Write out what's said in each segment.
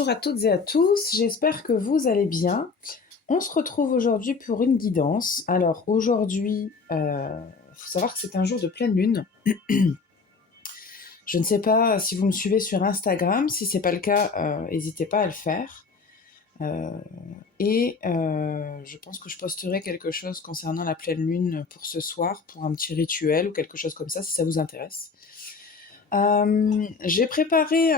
Bonjour à toutes et à tous, j'espère que vous allez bien. On se retrouve aujourd'hui pour une guidance. Alors aujourd'hui, faut savoir que c'est un jour de pleine lune. Je ne sais pas si vous me suivez sur Instagram, si c'est pas le cas, n'hésitez pas à le faire. Je pense que je posterai quelque chose concernant la pleine lune pour ce soir, pour un petit rituel ou quelque chose comme ça, si ça vous intéresse. J'ai préparé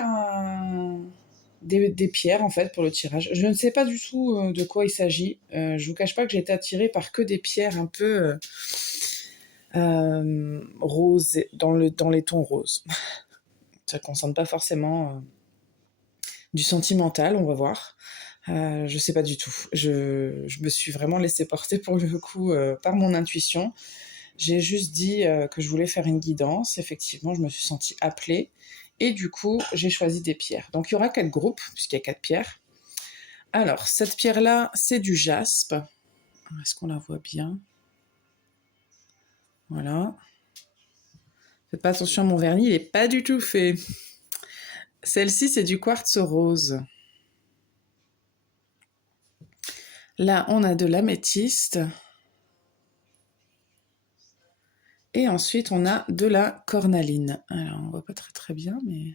des pierres en fait pour le tirage. Je ne sais pas du tout de quoi il s'agit. Je vous cache pas que j'ai été attirée par que des pierres un peu roses, dans les tons roses. Ça ne concerne pas forcément du sentimental, on va voir. Je sais pas du tout. Je me suis vraiment laissée porter pour le coup par mon intuition. J'ai juste dit que je voulais faire une guidance. Effectivement, je me suis sentie appelée. Et du coup, j'ai choisi des pierres. Donc, il y aura 4 groupes, puisqu'il y a 4 pierres. Alors, cette pierre-là, c'est du jaspe. Est-ce qu'on la voit bien? Voilà. Faites pas attention à mon vernis, il n'est pas du tout fait. Celle-ci, c'est du quartz rose. Là, on a de l'améthyste. Et ensuite, on a de la cornaline. Alors, on voit pas très bien, mais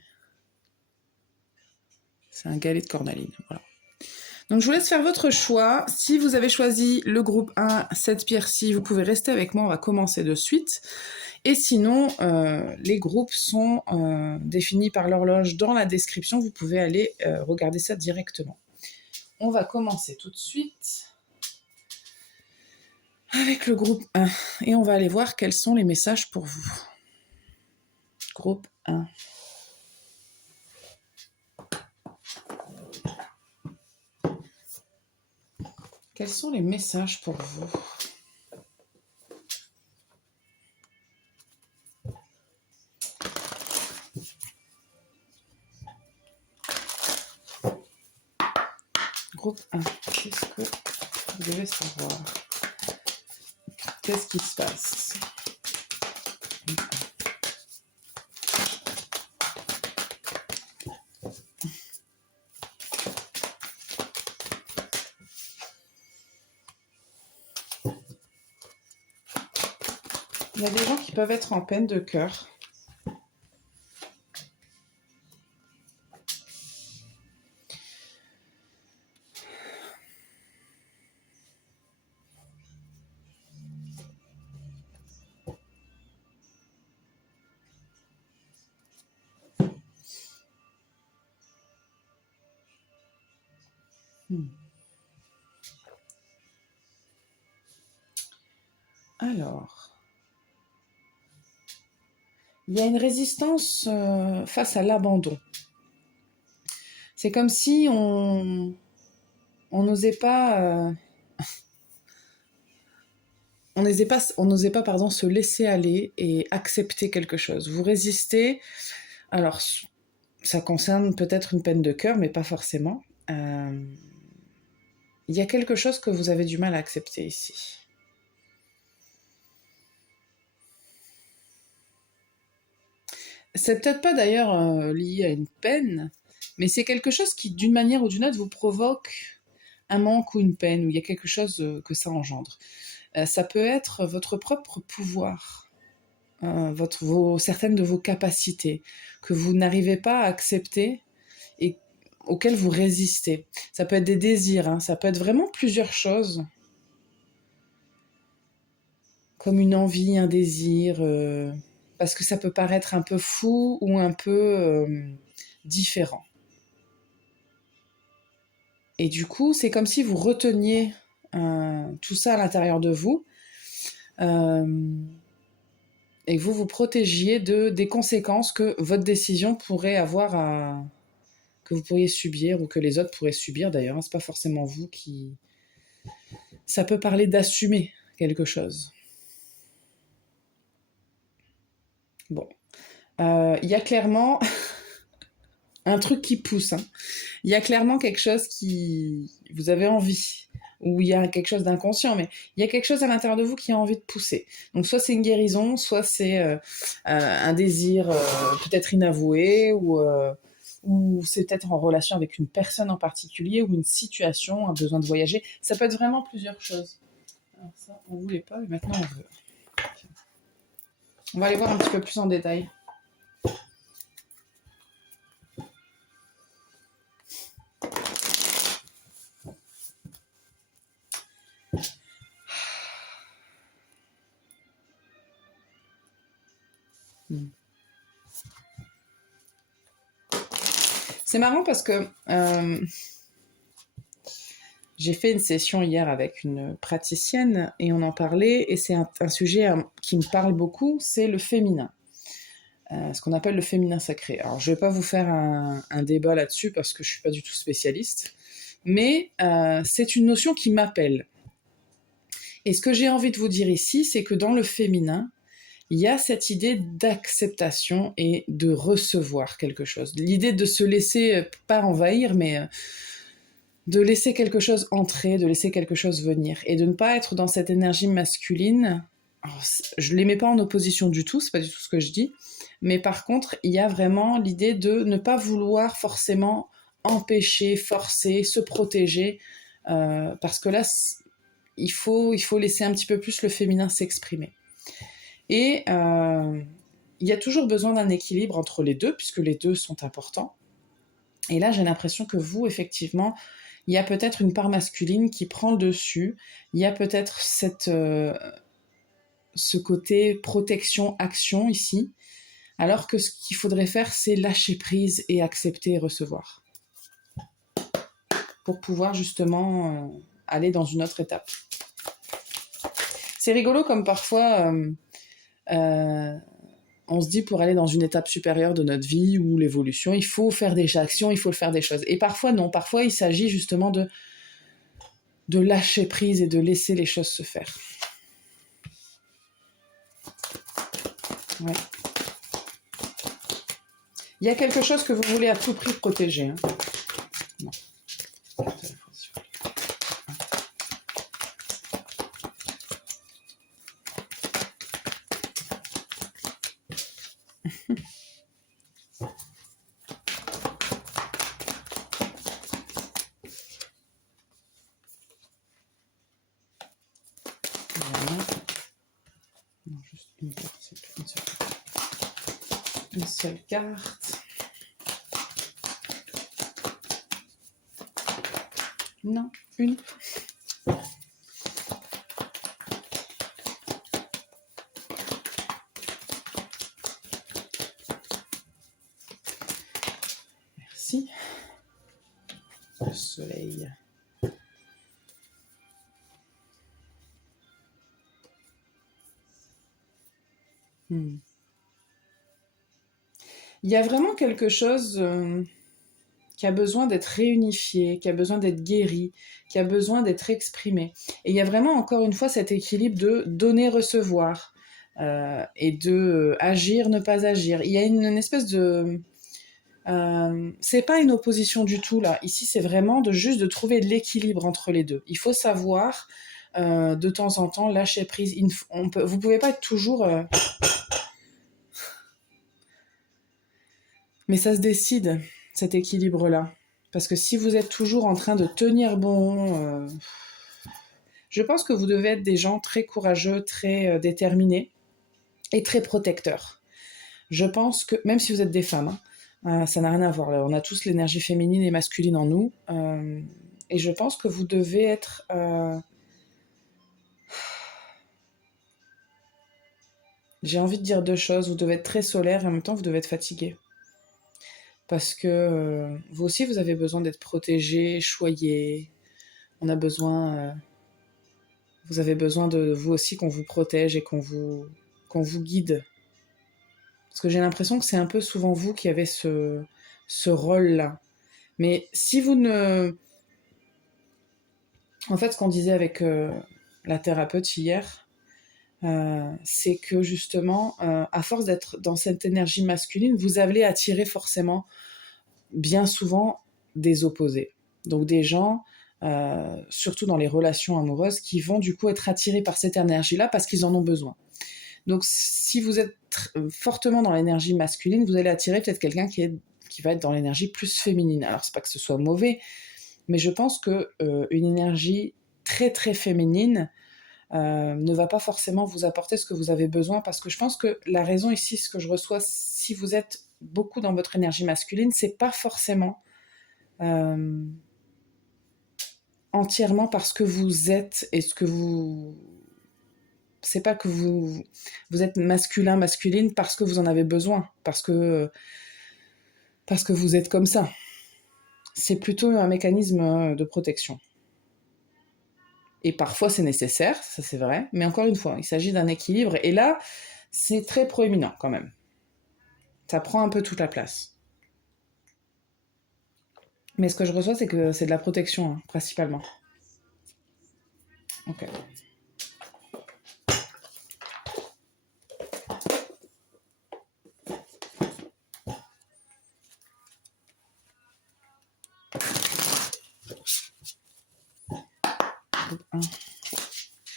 c'est un galet de cornaline. Voilà. Donc, je vous laisse faire votre choix. Si vous avez choisi le groupe 1, cette pierre-ci, vous pouvez rester avec moi. On va commencer de suite. Et sinon, les groupes sont définis par l'horloge dans la description. Vous pouvez aller regarder ça directement. On va commencer tout de suite avec le groupe 1. Et on va aller voir quels sont les messages pour vous. Groupe 1. Quels sont les messages pour vous? Groupe 1. Qu'est-ce que vous devez savoir? Qu'est-ce qui se passe? Il y a des gens qui peuvent être en peine de cœur. Alors, il y a une résistance face à l'abandon. C'est comme si on n'osait pas, on n'osait pas, pardon, se laisser aller et accepter quelque chose. Vous résistez. Alors, ça concerne peut-être une peine de cœur, mais pas forcément. Il y a quelque chose que vous avez du mal à accepter ici. C'est peut-être pas d'ailleurs lié à une peine, mais c'est quelque chose qui, d'une manière ou d'une autre, vous provoque un manque ou une peine, ou il y a quelque chose que ça engendre. Ça peut être votre propre pouvoir, certaines de vos capacités que vous n'arrivez pas à accepter et auxquelles vous résistez. Ça peut être des désirs, hein, ça peut être vraiment plusieurs choses, comme une envie, un désir, parce que ça peut paraître un peu fou ou un peu différent. Et du coup, c'est comme si vous reteniez tout ça à l'intérieur de vous et que vous vous protégiez des conséquences que votre décision pourrait avoir que vous pourriez subir ou que les autres pourraient subir d'ailleurs. C'est pas forcément vous qui... Ça peut parler d'assumer quelque chose. Bon. Il y a clairement un truc qui pousse. Hein. Il y a clairement quelque chose qui... Vous avez envie. Ou il y a quelque chose d'inconscient, mais il y a quelque chose à l'intérieur de vous qui a envie de pousser. Donc soit c'est une guérison, soit c'est un désir peut-être inavoué ou ou c'est peut-être en relation avec une personne en particulier, ou une situation, un besoin de voyager. Ça peut être vraiment plusieurs choses. Alors ça, on voulait pas, mais maintenant on veut. On va aller voir un petit peu plus en détail. C'est marrant parce que j'ai fait une session hier avec une praticienne et on en parlait, et c'est un sujet qui me parle beaucoup, c'est le féminin. Ce qu'on appelle le féminin sacré. Alors je ne vais pas vous faire un débat là-dessus parce que je ne suis pas du tout spécialiste, mais c'est une notion qui m'appelle. Et ce que j'ai envie de vous dire ici, c'est que dans le féminin, il y a cette idée d'acceptation et de recevoir quelque chose. L'idée de se laisser, pas envahir, mais de laisser quelque chose entrer, de laisser quelque chose venir, et de ne pas être dans cette énergie masculine. Alors, je ne les mets pas en opposition du tout, c'est pas du tout ce que je dis, mais par contre, il y a vraiment l'idée de ne pas vouloir forcément empêcher, forcer, se protéger, parce que là, il faut laisser un petit peu plus le féminin s'exprimer. Et il y a toujours besoin d'un équilibre entre les deux, puisque les deux sont importants. Et là, j'ai l'impression que vous, effectivement, il y a peut-être une part masculine qui prend le dessus, il y a peut-être ce côté protection-action ici, alors que ce qu'il faudrait faire, c'est lâcher prise et accepter et recevoir, pour pouvoir justement aller dans une autre étape. C'est rigolo comme parfois... on se dit pour aller dans une étape supérieure de notre vie ou l'évolution, il faut faire des actions, il faut faire des choses. Et parfois non, parfois il s'agit justement de lâcher prise et de laisser les choses se faire. Ouais. Il y a quelque chose que vous voulez à tout prix protéger. Hein. Non. Non, juste une carte, c'est plus une seule carte. Une seule carte. Non, une. Merci. Le soleil. Il y a vraiment quelque chose qui a besoin d'être réunifié, qui a besoin d'être guéri, qui a besoin d'être exprimé. Et il y a vraiment, encore une fois, cet équilibre de donner-recevoir et de agir, ne pas agir. Il y a une espèce de... c'est pas une opposition du tout, là. Ici, c'est vraiment juste de trouver l'équilibre entre les deux. Il faut savoir, de temps en temps, lâcher prise. Vous pouvez pas être toujours... Mais ça se décide, cet équilibre-là. Parce que si vous êtes toujours en train de tenir bon... je pense que vous devez être des gens très courageux, très déterminés et très protecteurs. Je pense que, même si vous êtes des femmes, ça n'a rien à voir. Là. On a tous l'énergie féminine et masculine en nous. Et je pense que vous devez être... J'ai envie de dire deux choses. Vous devez être très solaire et en même temps, vous devez être fatigué. Parce que vous aussi, vous avez besoin d'être protégé, choyé. On a besoin... vous avez besoin de vous aussi qu'on vous protège et qu'on vous guide. Parce que j'ai l'impression que c'est un peu souvent vous qui avez ce rôle-là. Mais si vous ne... En fait, ce qu'on disait avec la thérapeute hier, c'est que justement, à force d'être dans cette énergie masculine, vous allez attirer forcément, bien souvent, des opposés. Donc des gens, surtout dans les relations amoureuses, qui vont du coup être attirés par cette énergie-là parce qu'ils en ont besoin. Donc si vous êtes fortement dans l'énergie masculine, vous allez attirer peut-être quelqu'un qui qui va être dans l'énergie plus féminine. Alors, c'est pas que ce soit mauvais, mais je pense que une énergie très très féminine ne va pas forcément vous apporter ce que vous avez besoin, parce que je pense que la raison ici, ce que je reçois, si vous êtes beaucoup dans votre énergie masculine, c'est pas forcément entièrement parce que vous êtes et ce que vous... C'est pas que vous êtes masculin, masculine parce que vous en avez besoin, parce que vous êtes comme ça. C'est plutôt un mécanisme de protection. Et parfois c'est nécessaire, ça c'est vrai, mais encore une fois, il s'agit d'un équilibre, et là, c'est très proéminent quand même. Ça prend un peu toute la place. Mais ce que je reçois, c'est que c'est de la protection, hein, principalement. Ok.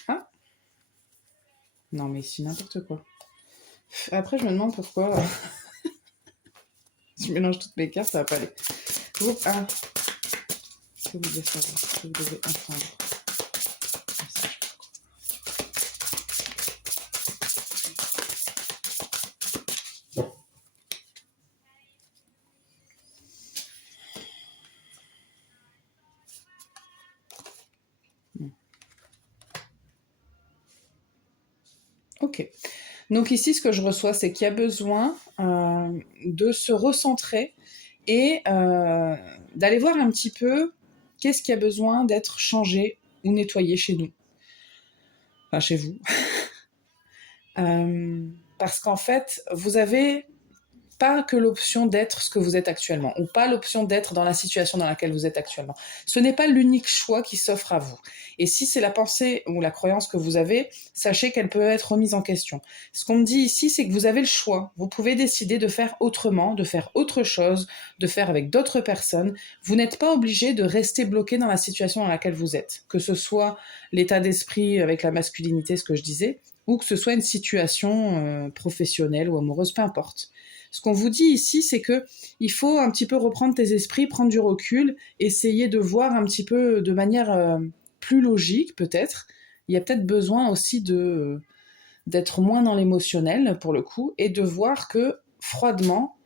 Ah. Non mais c'est n'importe quoi. Après, je me demande pourquoi... je mélange toutes mes cartes, ça va pas aller. Groupe 1. Que vous devez savoir, que vous devez entendre. Ok. Donc ici, ce que je reçois, c'est qu'il y a besoin de se recentrer et d'aller voir un petit peu qu'est-ce qui a besoin d'être changé ou nettoyé chez nous. Enfin, chez vous. Parce qu'en fait, vous avez pas que l'option d'être ce que vous êtes actuellement, ou pas l'option d'être dans la situation dans laquelle vous êtes actuellement. Ce n'est pas l'unique choix qui s'offre à vous. Et si c'est la pensée ou la croyance que vous avez, sachez qu'elle peut être remise en question. Ce qu'on me dit ici, c'est que vous avez le choix. Vous pouvez décider de faire autrement, de faire autre chose, de faire avec d'autres personnes. Vous n'êtes pas obligé de rester bloqué dans la situation dans laquelle vous êtes. Que ce soit l'état d'esprit avec la masculinité, ce que je disais, ou que ce soit une situation professionnelle ou amoureuse, peu importe. Ce qu'on vous dit ici, c'est que il faut un petit peu reprendre tes esprits, prendre du recul, essayer de voir un petit peu de manière plus logique, peut-être. Il y a peut-être besoin aussi d'être moins dans l'émotionnel, pour le coup, et de voir que, froidement,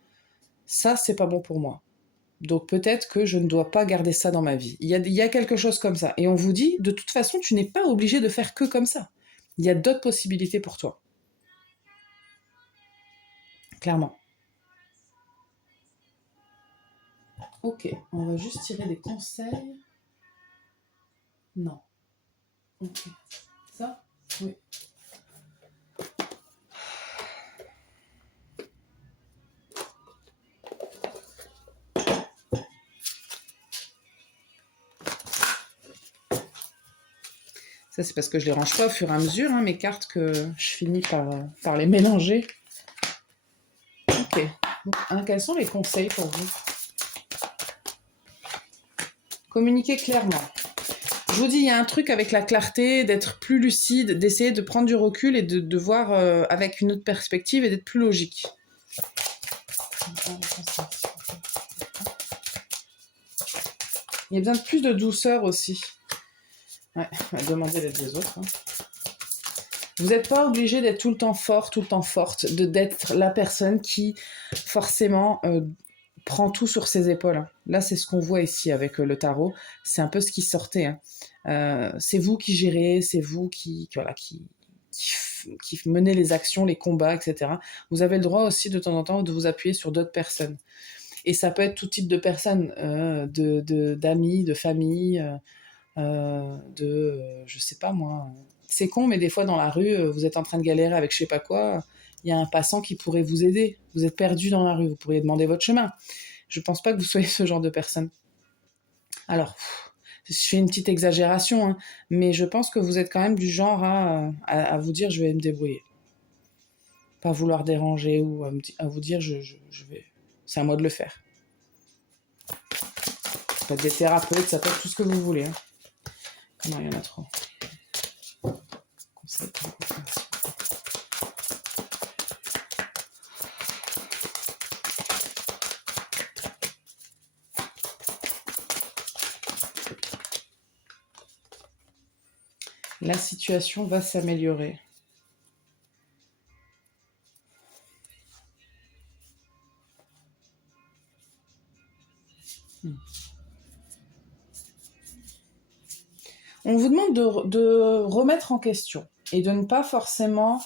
ça, c'est pas bon pour moi. Donc peut-être que je ne dois pas garder ça dans ma vie. Il y a quelque chose comme ça. Et on vous dit, de toute façon, tu n'es pas obligé de faire que comme ça. Il y a d'autres possibilités pour toi. Clairement. Ok, on va juste tirer des conseils. Non. Ok. Ça? Oui. Ça, c'est parce que je les range pas au fur et à mesure, hein, mes cartes, que je finis par les mélanger. Ok. Donc, quels sont les conseils pour vous? Communiquez clairement. Je vous dis, il y a un truc avec la clarté, d'être plus lucide, d'essayer de prendre du recul et de voir avec une autre perspective et d'être plus logique. Il y a besoin de plus de douceur aussi. Ouais, on va demander l'aide des autres. Hein. Vous n'êtes pas obligé d'être tout le temps fort, tout le temps forte, d'être la personne qui, forcément, prend tout sur ses épaules. Hein. Là, c'est ce qu'on voit ici avec le tarot. C'est un peu ce qui sortait. Hein. C'est vous qui gérez, c'est vous qui menez les actions, les combats, etc. Vous avez le droit aussi, de temps en temps, de vous appuyer sur d'autres personnes. Et ça peut être tout type de personnes, d'amis, de famille, je sais pas moi. C'est con, mais des fois dans la rue, vous êtes en train de galérer avec je sais pas quoi, il y a un passant qui pourrait vous aider. Vous êtes perdu dans la rue, vous pourriez demander votre chemin. Je pense pas que vous soyez ce genre de personne. Alors, je fais une petite exagération, hein, mais je pense que vous êtes quand même du genre à vous dire je vais me débrouiller. Pas vouloir déranger ou à vous dire je vais. C'est à moi de le faire. Ça peut être des thérapeutes, ça peut être tout ce que vous voulez. Hein. Non, il y en a trop. Conseil pour la compréhension. La situation va s'améliorer. On vous demande de remettre en question et de ne pas forcément...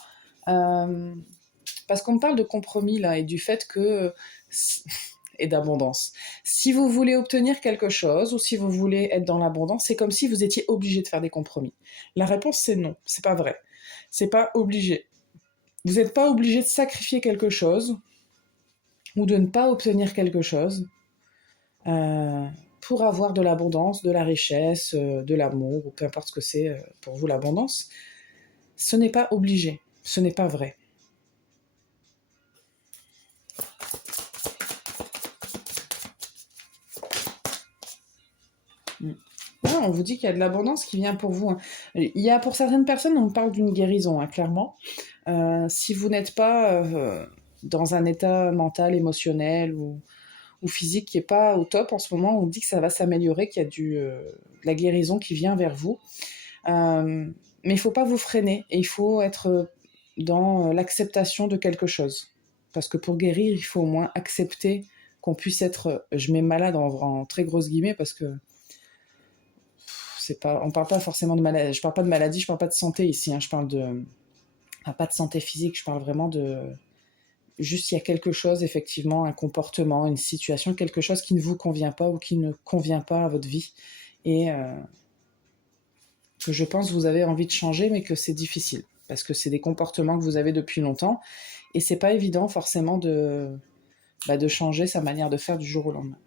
parce qu'on me parle de compromis là et du fait que... et d'abondance. Si vous voulez obtenir quelque chose ou si vous voulez être dans l'abondance, c'est comme si vous étiez obligé de faire des compromis. La réponse c'est non, c'est pas vrai. C'est pas obligé. Vous n'êtes pas obligé de sacrifier quelque chose ou de ne pas obtenir quelque chose pour avoir de l'abondance, de la richesse, de l'amour, ou peu importe ce que c'est pour vous l'abondance. Ce n'est pas obligé, ce n'est pas vrai. Là, on vous dit qu'il y a de l'abondance qui vient pour vous. Il y a pour certaines personnes, on parle d'une guérison, clairement. Si vous n'êtes pas dans un état mental, émotionnel ou physique qui n'est pas au top en ce moment, on dit que ça va s'améliorer, qu'il y a de la guérison qui vient vers vous. Mais il ne faut pas vous freiner et il faut être dans l'acceptation de quelque chose. Parce que pour guérir, il faut au moins accepter qu'on puisse être, je mets malade en très grosses guillemets parce que c'est pas, on parle pas forcément de maladie, je parle pas de maladie, je parle pas de santé ici, je parle de, enfin, pas de santé physique, je parle vraiment de, juste il y a quelque chose, effectivement, un comportement, une situation, quelque chose qui ne vous convient pas ou qui ne convient pas à votre vie et que je pense que vous avez envie de changer mais que c'est difficile parce que c'est des comportements que vous avez depuis longtemps et c'est pas évident forcément de changer sa manière de faire du jour au lendemain.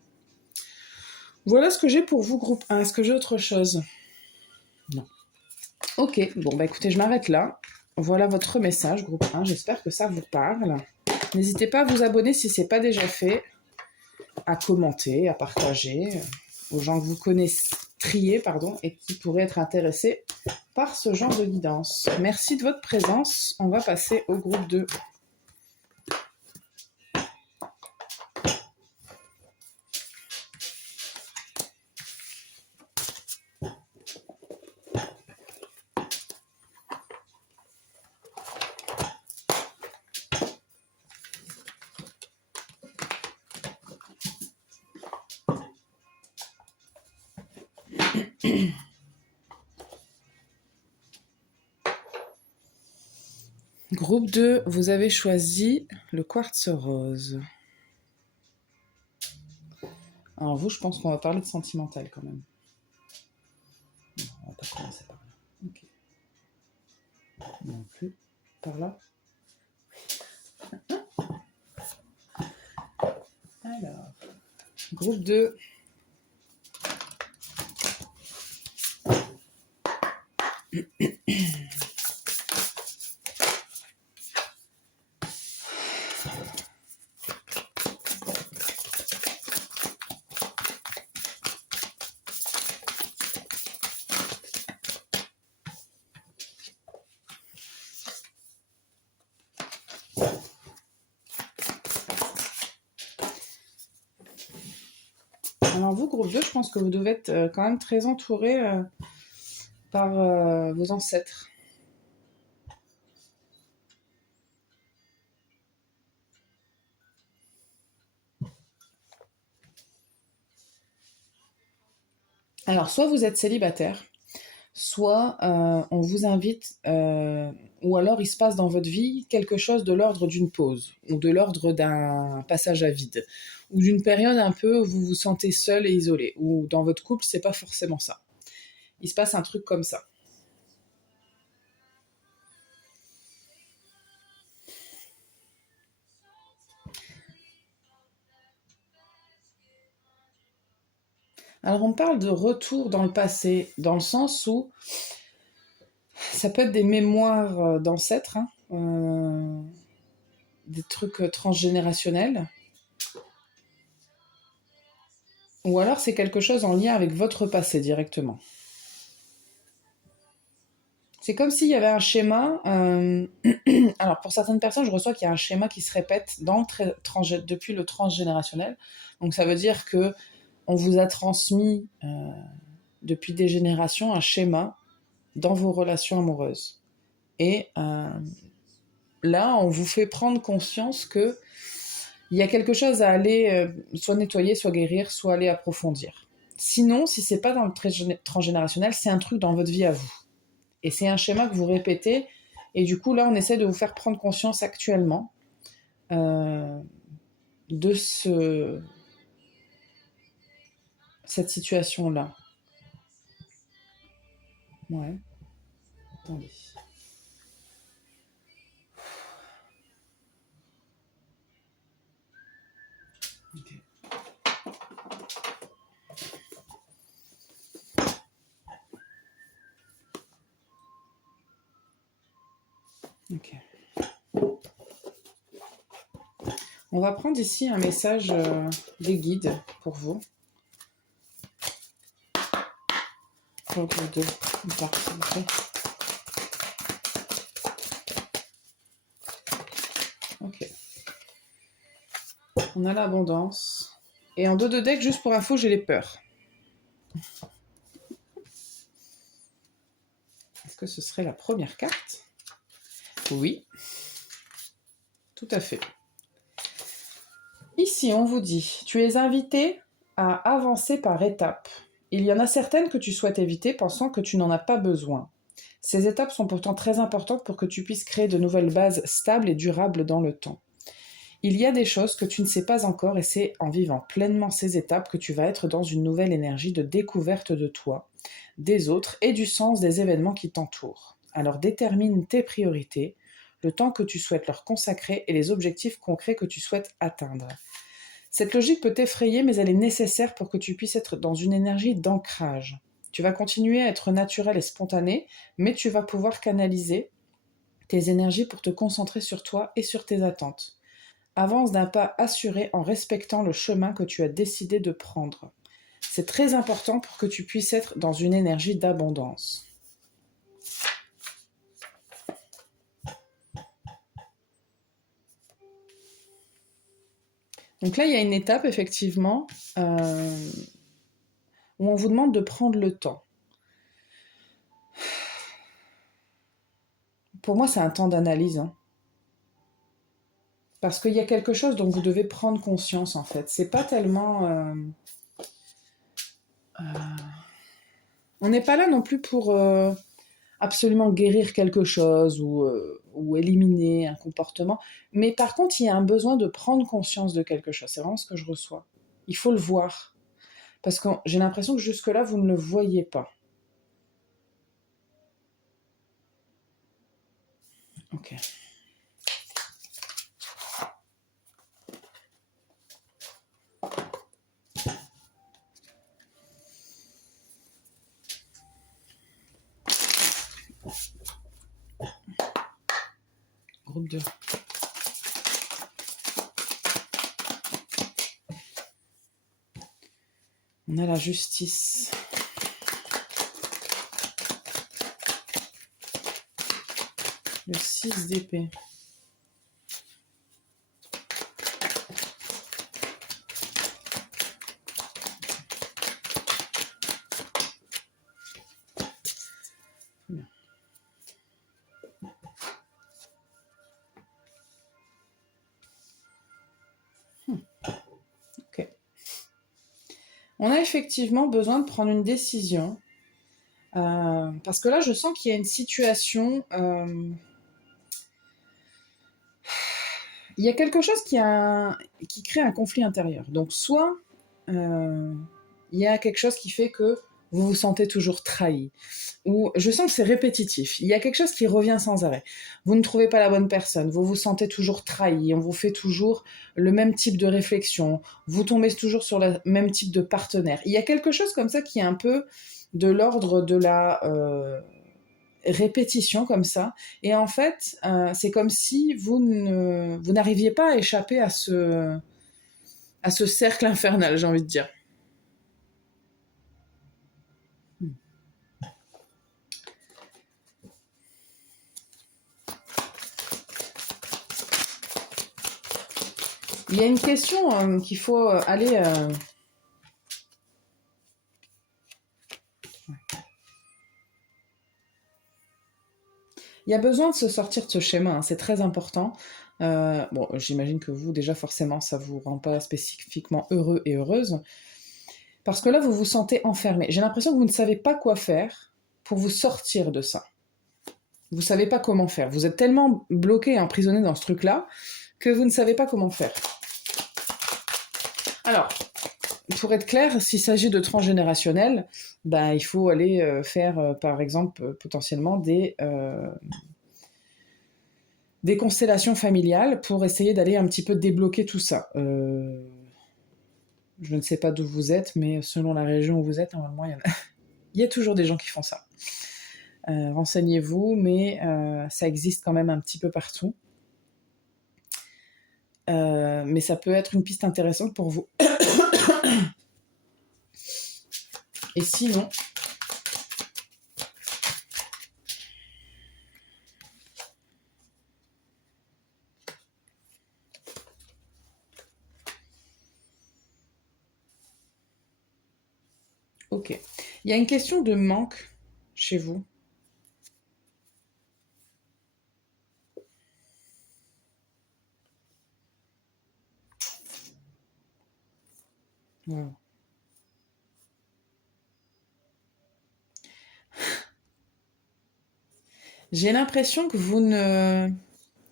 Voilà ce que j'ai pour vous, groupe 1. Est-ce que j'ai autre chose? Non. Ok, bon écoutez, je m'arrête là. Voilà votre message, groupe 1. J'espère que ça vous parle. N'hésitez pas à vous abonner si ce n'est pas déjà fait, à commenter, à partager aux gens que vous connaissez, et qui pourraient être intéressés par ce genre de guidance. Merci de votre présence. On va passer au groupe 2. Groupe 2, vous avez choisi le quartz rose. Alors vous, je pense qu'on va parler de sentimental quand même. Non, on va pas commencer par là. Ok. Non plus. Par là. Alors, groupe 2. Alors vous, groupe 2, je pense que vous devez être quand même très entouré par vos ancêtres. Alors, soit vous êtes célibataire, soit on vous invite, ou alors il se passe dans votre vie quelque chose de l'ordre d'une pause, ou de l'ordre d'un passage à vide, ou d'une période un peu où vous vous sentez seul et isolé, ou dans votre couple, c'est pas forcément ça. Il se passe un truc comme ça. Alors on parle de retour dans le passé, dans le sens où ça peut être des mémoires d'ancêtres, des trucs transgénérationnels, ou alors c'est quelque chose en lien avec votre passé directement. C'est comme s'il y avait un schéma. Alors, pour certaines personnes, je reçois qu'il y a un schéma qui se répète depuis le transgénérationnel. Donc, ça veut dire qu'on vous a transmis depuis des générations un schéma dans vos relations amoureuses. Et là, on vous fait prendre conscience que il y a quelque chose à aller soit nettoyer, soit guérir, soit aller approfondir. Sinon, si c'est pas dans le transgénérationnel, c'est un truc dans votre vie à vous. Et c'est un schéma que vous répétez. Et du coup, là, on essaie de vous faire prendre conscience actuellement de cette situation-là. Ouais. Attendez. Ok. Ok. On va prendre ici un message des guides pour vous. Pour le groupe 2. Ok. On a l'abondance. Et en dos de deck, juste pour info, j'ai les peurs. Est-ce que ce serait la première carte? Oui. Tout à fait. Ici, on vous dit, tu es invité à avancer par étapes. Il y en a certaines que tu souhaites éviter pensant que tu n'en as pas besoin. Ces étapes sont pourtant très importantes pour que tu puisses créer de nouvelles bases stables et durables dans le temps. Il y a des choses que tu ne sais pas encore et c'est en vivant pleinement ces étapes que tu vas être dans une nouvelle énergie de découverte de toi, des autres et du sens des événements qui t'entourent. Alors détermine tes priorités, le temps que tu souhaites leur consacrer et les objectifs concrets que tu souhaites atteindre. Cette logique peut t'effrayer, mais elle est nécessaire pour que tu puisses être dans une énergie d'ancrage. Tu vas continuer à être naturel et spontané, mais tu vas pouvoir canaliser tes énergies pour te concentrer sur toi et sur tes attentes. Avance d'un pas assuré en respectant le chemin que tu as décidé de prendre. C'est très important pour que tu puisses être dans une énergie d'abondance. Donc là, il y a une étape, effectivement, où on vous demande de prendre le temps. Pour moi, c'est un temps d'analyse. Hein. Parce qu'il y a quelque chose dont vous devez prendre conscience, en fait. C'est pas tellement... on n'est pas là non plus pour absolument guérir quelque chose ou éliminer un comportement. Mais par contre, il y a un besoin de prendre conscience de quelque chose. C'est vraiment ce que je reçois. Il faut le voir. Parce que j'ai l'impression que jusque-là, vous ne le voyez pas. Ok. Groupe 2. On a la justice. Le 6 d'épée. Ok. On a effectivement besoin de prendre une décision. Parce que là, je sens qu'il y a une situation... il y a quelque chose qui crée un conflit intérieur. Donc, soit il y a quelque chose qui fait que vous vous sentez toujours trahi, ou je sens que c'est répétitif. Il y a quelque chose qui revient sans arrêt. Vous ne trouvez pas la bonne personne, vous vous sentez toujours trahi, on vous fait toujours le même type de réflexion, vous tombez toujours sur le même type de partenaire. Il y a quelque chose comme ça qui est un peu de l'ordre de la répétition comme ça. Et en fait, c'est comme si vous n'arriviez pas à échapper à ce cercle infernal, j'ai envie de dire. Il y a une question qu'il faut aller... Il y a besoin de se sortir de ce schéma, hein, c'est très important. Bon, j'imagine que vous, déjà, forcément, ça vous rend pas spécifiquement heureux et heureuse, parce que là, vous vous sentez enfermé. J'ai l'impression que vous ne savez pas quoi faire pour vous sortir de ça. Vous savez pas comment faire. Vous êtes tellement bloqué et emprisonné dans ce truc-là que vous ne savez pas comment faire. Alors, pour être clair, s'il s'agit de transgénérationnel, ben, il faut aller faire, par exemple, potentiellement des constellations familiales pour essayer d'aller un petit peu débloquer tout ça. Je ne sais pas d'où vous êtes, mais selon la région où vous êtes, normalement, il y a toujours des gens qui font ça. Renseignez-vous, mais ça existe quand même un petit peu partout. Mais ça peut être une piste intéressante pour vous. Et sinon, ok. Il y a une question de manque chez vous. Wow. J'ai l'impression que vous ne...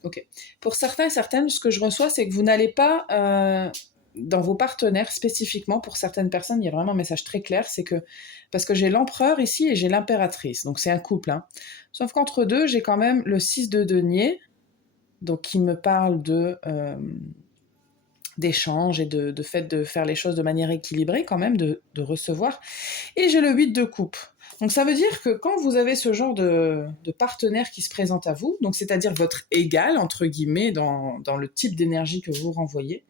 Ok. Pour certains et certaines, ce que je reçois, c'est que vous n'allez pas dans vos partenaires spécifiquement. Pour certaines personnes, il y a vraiment un message très clair, c'est que parce que j'ai l'empereur ici et j'ai l'impératrice, donc c'est un couple. Hein. Sauf qu'entre deux, j'ai quand même le 6 de denier, donc qui me parle d'échange et de fait de faire les choses de manière équilibrée quand même, de recevoir. Et j'ai le 8 de coupe. Donc ça veut dire que quand vous avez ce genre de partenaire qui se présente à vous, donc c'est-à-dire votre égal, entre guillemets, dans le type d'énergie que vous renvoyez,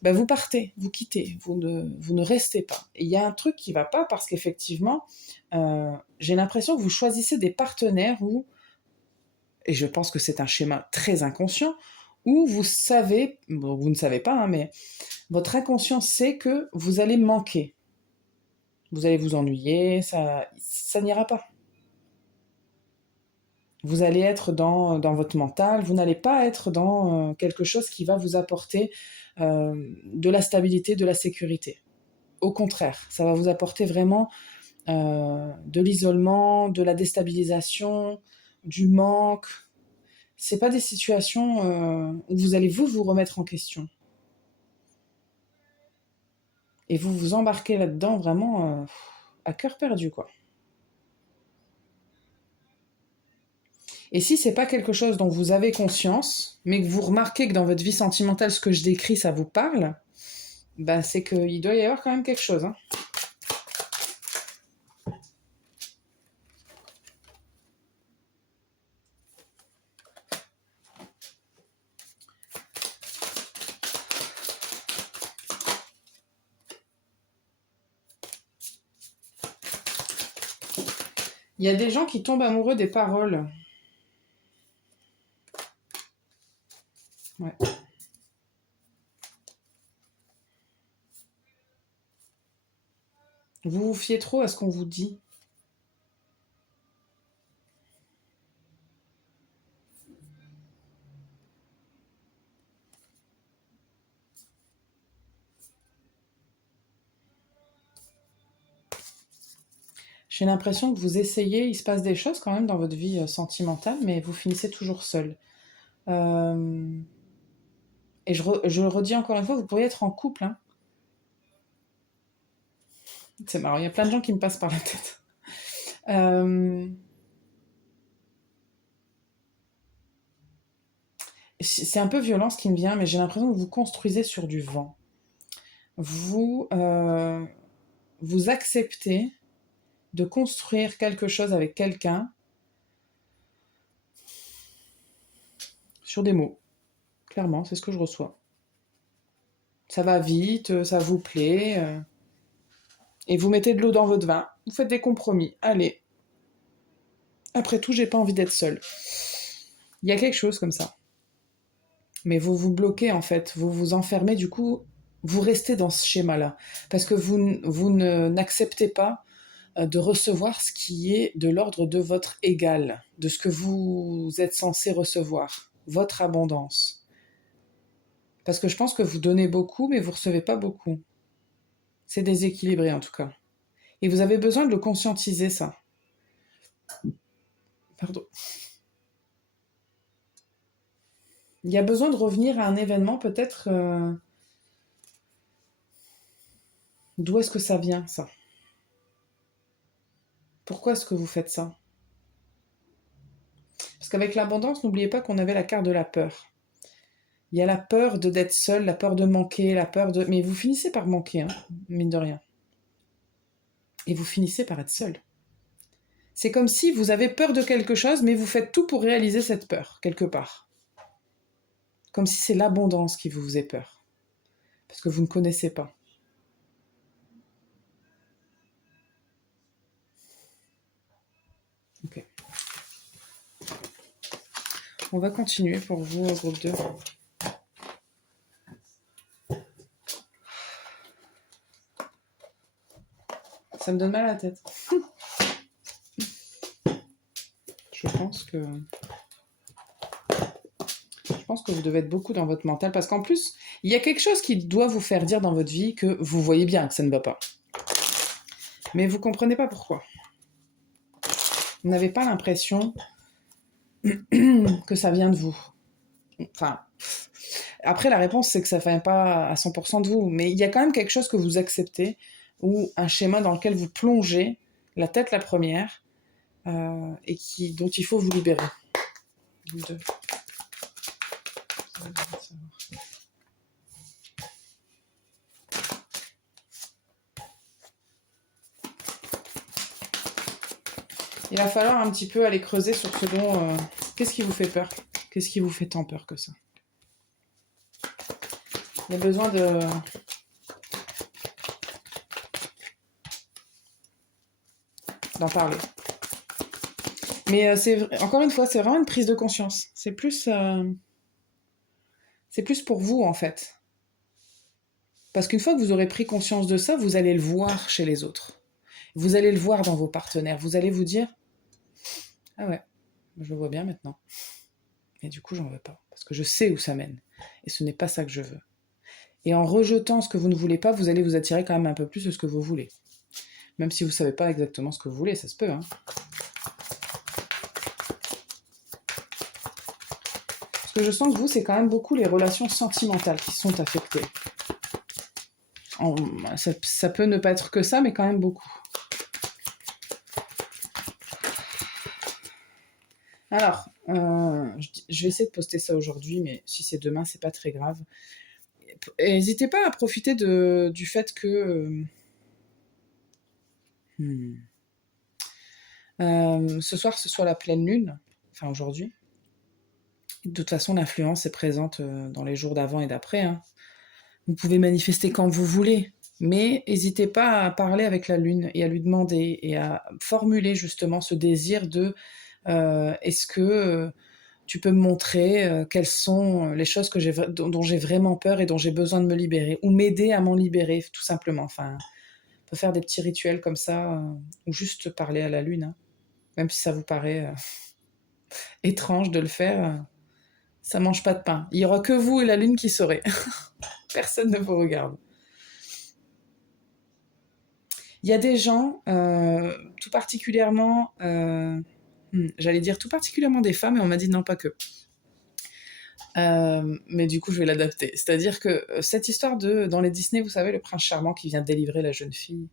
ben vous partez, vous quittez, vous ne restez pas. Et il y a un truc qui ne va pas parce qu'effectivement, j'ai l'impression que vous choisissez des partenaires où, et je pense que c'est un schéma très inconscient, où vous savez, bon, vous ne savez pas, hein, mais votre inconscient sait que vous allez manquer. Vous allez vous ennuyer, ça n'ira pas. Vous allez être dans votre mental, vous n'allez pas être dans quelque chose qui va vous apporter de la stabilité, de la sécurité. Au contraire, ça va vous apporter vraiment de l'isolement, de la déstabilisation, du manque. C'est pas des situations où vous allez vous remettre en question. Et vous vous embarquez là-dedans vraiment à cœur perdu, quoi. Et si c'est pas quelque chose dont vous avez conscience, mais que vous remarquez que dans votre vie sentimentale, ce que je décris, ça vous parle, bah c'est qu'il doit y avoir quand même quelque chose. Hein. Il y a des gens qui tombent amoureux des paroles. Ouais. Vous vous fiez trop à ce qu'on vous dit. J'ai l'impression que vous essayez, il se passe des choses quand même dans votre vie sentimentale, mais vous finissez toujours seul. Euh, Et je redis encore une fois, vous pourriez être en couple. Hein. C'est marrant, il y a plein de gens qui me passent par la tête. Euh, c'est un peu violent ce qui me vient, mais j'ai l'impression que vous construisez sur du vent. Vous, vous acceptez de construire quelque chose avec quelqu'un sur des mots. Clairement, c'est ce que je reçois. Ça va vite, ça vous plaît, et vous mettez de l'eau dans votre vin, vous faites des compromis. Allez, après tout, j'ai pas envie d'être seule. Il y a quelque chose comme ça. Mais vous vous bloquez en fait, vous vous enfermez, du coup, vous restez dans ce schéma-là. Parce que vous n'acceptez pas de recevoir ce qui est de l'ordre de votre égal, de ce que vous êtes censé recevoir, votre abondance. Parce que je pense que vous donnez beaucoup, mais vous ne recevez pas beaucoup. C'est déséquilibré en tout cas. Et vous avez besoin de le conscientiser, ça. Pardon. Il y a besoin de revenir à un événement, peut-être... D'où est-ce que ça vient, ça? Pourquoi est-ce que vous faites ça? Parce qu'avec l'abondance, n'oubliez pas qu'on avait la carte de la peur. Il y a la peur d'être seul, la peur de manquer, la peur de... Mais vous finissez par manquer, hein, mine de rien. Et vous finissez par être seul. C'est comme si vous avez peur de quelque chose, mais vous faites tout pour réaliser cette peur, quelque part. Comme si c'est l'abondance qui vous faisait peur. Parce que vous ne connaissez pas. Ok. On va continuer pour vous au groupe 2. Ça me donne mal à la tête. Je pense que vous devez être beaucoup dans votre mental, parce qu'en plus, il y a quelque chose qui doit vous faire dire dans votre vie que vous voyez bien que ça ne va pas. Mais vous ne comprenez pas pourquoi. Vous n'avez pas l'impression que ça vient de vous. Enfin, après, la réponse, c'est que ça ne vient pas à 100% de vous, mais il y a quand même quelque chose que vous acceptez, ou un schéma dans lequel vous plongez, la tête la première, et dont il faut vous libérer. Vous deux. Il va falloir un petit peu aller creuser sur ce dont... qu'est-ce qui vous fait peur? Qu'est-ce qui vous fait tant peur que ça? Il y a besoin d'en parler. Mais encore une fois, c'est vraiment une prise de conscience. C'est plus pour vous, en fait. Parce qu'une fois que vous aurez pris conscience de ça, vous allez le voir chez les autres. Vous allez le voir dans vos partenaires. Vous allez vous dire, ah ouais, je le vois bien maintenant. Et du coup, j'en veux pas. Parce que je sais où ça mène. Et ce n'est pas ça que je veux. Et en rejetant ce que vous ne voulez pas, vous allez vous attirer quand même un peu plus de ce que vous voulez. Même si vous ne savez pas exactement ce que vous voulez, ça se peut. Hein. Parce que je sens que vous, c'est quand même beaucoup les relations sentimentales qui sont affectées. Ça peut ne pas être que ça, mais quand même beaucoup. Alors, je vais essayer de poster ça aujourd'hui, mais si c'est demain, c'est pas très grave. N'hésitez pas à profiter du fait que ce soir, ce soit la pleine lune, enfin aujourd'hui. De toute façon, l'influence est présente dans les jours d'avant et d'après. Hein. Vous pouvez manifester quand vous voulez, mais n'hésitez pas à parler avec la lune et à lui demander et à formuler justement ce désir de est-ce que tu peux me montrer quelles sont les choses dont j'ai vraiment peur et dont j'ai besoin de me libérer, ou m'aider à m'en libérer, tout simplement. Enfin, on peut faire des petits rituels comme ça, ou juste parler à la lune, hein. Même si ça vous paraît étrange de le faire, ça mange pas de pain. Il y aura que vous et la lune qui saurez. Personne ne vous regarde. Il y a des gens, tout particulièrement, j'allais dire tout particulièrement des femmes, et on m'a dit non, pas que. Mais du coup, je vais l'adapter. C'est-à-dire que cette histoire dans les Disney, vous savez, le prince charmant qui vient délivrer la jeune fille.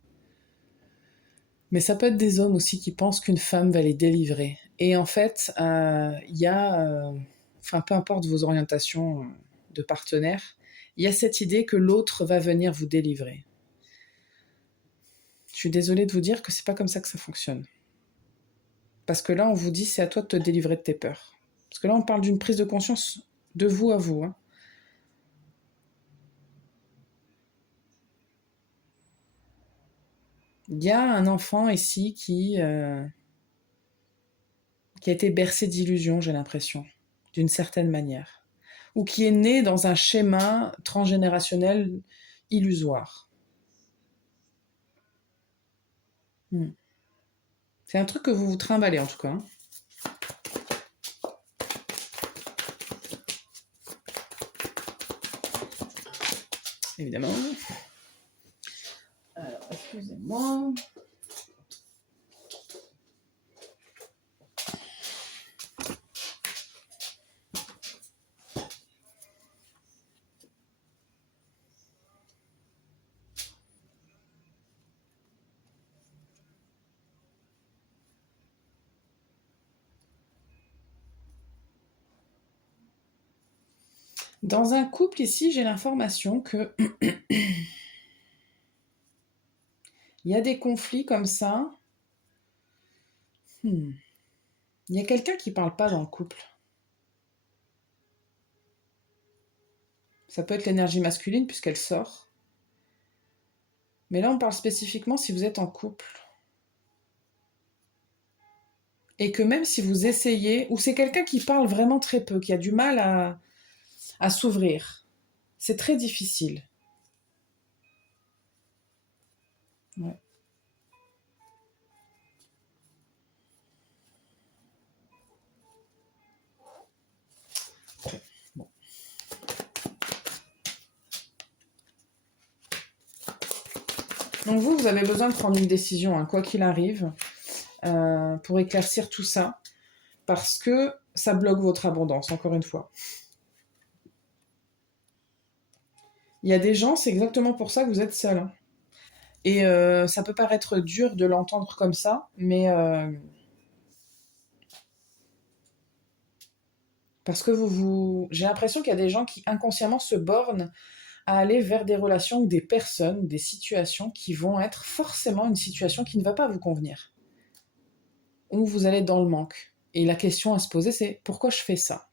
Mais ça peut être des hommes aussi qui pensent qu'une femme va les délivrer. Et en fait, il y a, enfin, peu importe vos orientations de partenaire, il y a cette idée que l'autre va venir vous délivrer. Je suis désolée de vous dire que c'est pas comme ça que ça fonctionne. Parce que là, on vous dit, c'est à toi de te délivrer de tes peurs. Parce que là, on parle d'une prise de conscience de vous à vous. Hein. Il y a un enfant ici qui a été bercé d'illusions, j'ai l'impression, d'une certaine manière. Ou qui est né dans un schéma transgénérationnel illusoire. C'est un truc que vous vous trimballez en tout cas. Hein. Évidemment. Alors, excusez-moi. Dans un couple ici, j'ai l'information que il y a des conflits comme ça. Il y a quelqu'un qui parle pas dans le couple. Ça peut être l'énergie masculine puisqu'elle sort. Mais là, on parle spécifiquement si vous êtes en couple. Et que même si vous essayez, ou c'est quelqu'un qui parle vraiment très peu, qui a du mal à s'ouvrir, c'est très difficile. Ouais. Bon. Donc vous avez besoin de prendre une décision, hein, quoi qu'il arrive, pour éclaircir tout ça, parce que ça bloque votre abondance, encore une fois. Il y a des gens, c'est exactement pour ça que vous êtes seul. Hein. Et ça peut paraître dur de l'entendre comme ça, mais parce que j'ai l'impression qu'il y a des gens qui inconsciemment se bornent à aller vers des relations ou des personnes, des situations qui vont être forcément une situation qui ne va pas vous convenir, où vous allez être dans le manque. Et la question à se poser, c'est pourquoi je fais ça?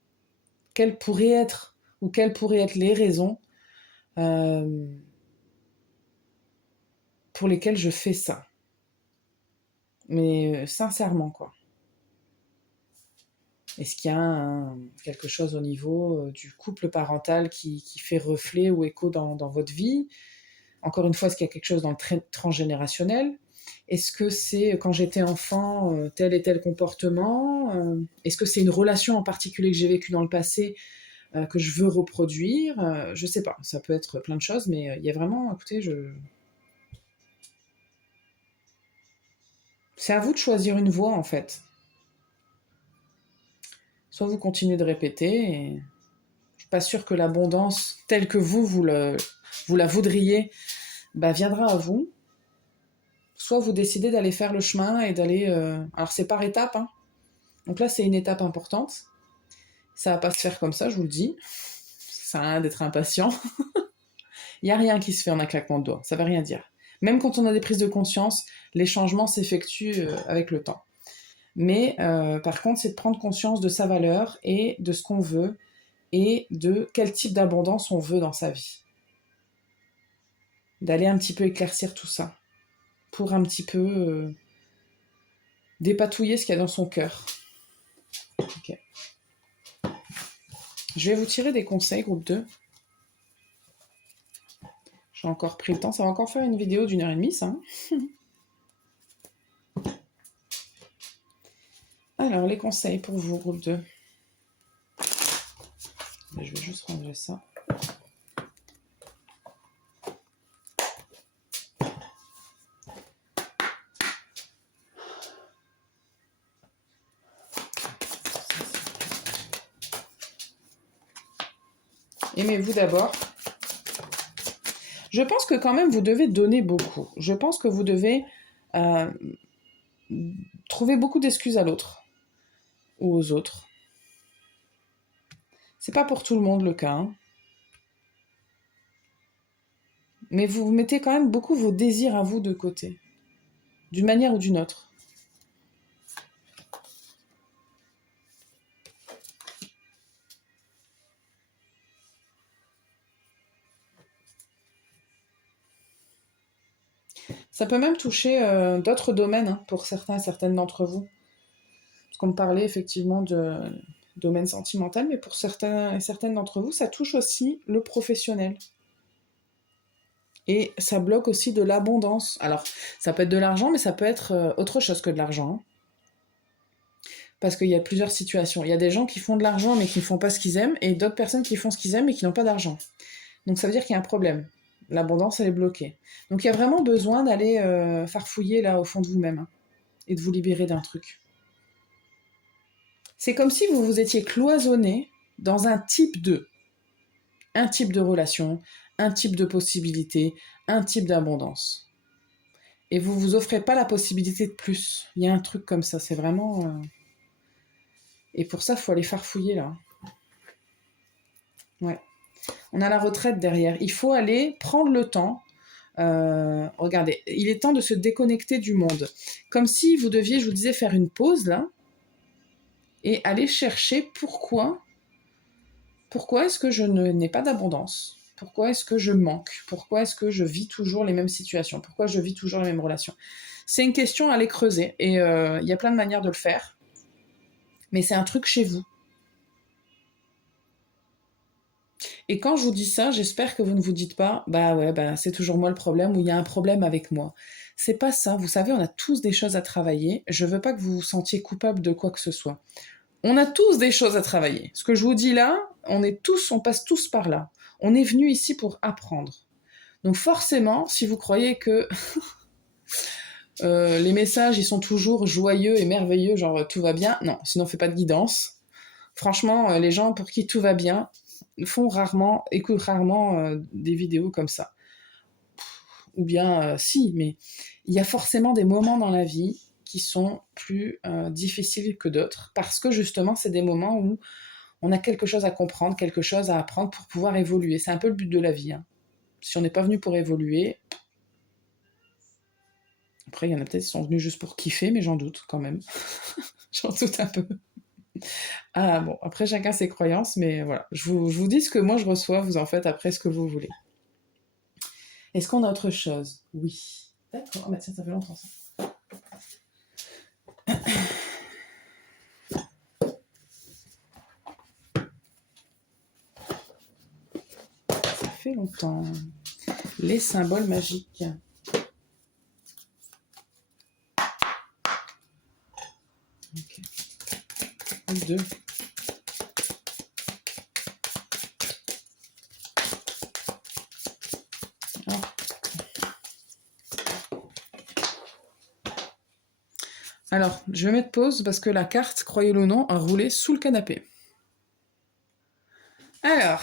Quelles pourraient être les raisons pour lesquelles je fais ça? Mais sincèrement, quoi. Est-ce qu'il y a quelque chose au niveau du couple parental qui fait reflet ou écho dans votre vie? Encore une fois, est-ce qu'il y a quelque chose dans le transgénérationnel? Est-ce que c'est quand j'étais enfant tel et tel comportement? Est-ce que c'est une relation en particulier que j'ai vécue dans le passé que je veux reproduire? Je sais pas, ça peut être plein de choses, mais il y a vraiment, écoutez, c'est à vous de choisir une voie en fait. Soit vous continuez de répéter, et je suis pas sûre que l'abondance telle que vous la voudriez, bah, viendra à vous. Soit vous décidez d'aller faire le chemin et d'aller... Alors c'est par étapes, hein. Donc là c'est une étape importante. Ça va pas se faire comme ça, je vous le dis. Ça sert à rien d'être impatient. Il n'y a rien qui se fait en un claquement de doigts, ça veut rien dire. Même quand on a des prises de conscience, les changements s'effectuent avec le temps. Mais par contre, c'est de prendre conscience de sa valeur et de ce qu'on veut et de quel type d'abondance on veut dans sa vie. D'aller un petit peu éclaircir tout ça pour un petit peu dépatouiller ce qu'il y a dans son cœur. Okay. Je vais vous tirer des conseils, groupe 2. J'ai encore pris le temps, ça va encore faire une vidéo d'1h30, ça. Alors, les conseils pour vous, groupe 2. Je vais juste ranger ça. Aimez-vous d'abord. Je pense que quand même, vous devez donner beaucoup. Je pense que vous devez trouver beaucoup d'excuses à l'autre ou aux autres. C'est pas pour tout le monde le cas. Hein. Mais vous mettez quand même beaucoup vos désirs à vous de côté. D'une manière ou d'une autre. Ça peut même toucher d'autres domaines hein, pour certains et certaines d'entre vous. Parce qu'on me parlait effectivement de domaine sentimental, mais pour certains et certaines d'entre vous, ça touche aussi le professionnel. Et ça bloque aussi de l'abondance. Alors, ça peut être de l'argent, mais ça peut être autre chose que de l'argent, hein. Parce qu'il y a plusieurs situations. Il y a des gens qui font de l'argent, mais qui ne font pas ce qu'ils aiment, et d'autres personnes qui font ce qu'ils aiment, mais qui n'ont pas d'argent. Donc ça veut dire qu'il y a un problème. L'abondance, elle est bloquée. Donc il y a vraiment besoin d'aller farfouiller là au fond de vous-même, hein, et de vous libérer d'un truc. C'est comme si vous vous étiez cloisonné dans un type de relation, un type de possibilité, un type d'abondance. Et vous vous offrez pas la possibilité de plus. Il y a un truc comme ça, c'est vraiment... Et pour ça, il faut aller farfouiller là. Ouais. On a la retraite derrière. Il faut aller prendre le temps. Regardez, il est temps de se déconnecter du monde. Comme si vous deviez, je vous disais, faire une pause là et aller chercher pourquoi est-ce que je n'ai pas d'abondance? Pourquoi est-ce que je manque? Pourquoi est-ce que je vis toujours les mêmes situations? Pourquoi je vis toujours les mêmes relations? C'est une question à aller creuser et il y a plein de manières de le faire, mais c'est un truc chez vous. Et quand je vous dis ça, j'espère que vous ne vous dites pas, bah ouais, bah c'est toujours moi le problème ou il y a un problème avec moi. C'est pas ça. Vous savez, on a tous des choses à travailler. Je veux pas que vous vous sentiez coupable de quoi que ce soit. On a tous des choses à travailler. Ce que je vous dis là, on passe tous par là. On est venu ici pour apprendre. Donc forcément, si vous croyez que les messages ils sont toujours joyeux et merveilleux, genre tout va bien, non, sinon on fait pas de guidance. Franchement, les gens pour qui tout va bien écoutent rarement des vidéos comme ça. Ou bien si, mais il y a forcément des moments dans la vie qui sont plus difficiles que d'autres parce que justement c'est des moments où on a quelque chose à comprendre, quelque chose à apprendre pour pouvoir évoluer. C'est un peu le but de la vie, hein. Si on n'est pas venu pour évoluer, après il y en a peut-être qui sont venus juste pour kiffer, mais j'en doute quand même. J'en doute un peu. Ah bon, après chacun ses croyances, mais voilà. Je vous dis ce que moi je reçois, vous en faites après ce que vous voulez. Est-ce qu'on a autre chose? Oui. D'accord. Ah bah tiens, ça fait longtemps ça. Ça fait longtemps. Les symboles magiques. Ok. Deux. Ah. Alors, je vais mettre pause parce que la carte, croyez-le ou non, a roulé sous le canapé. Alors,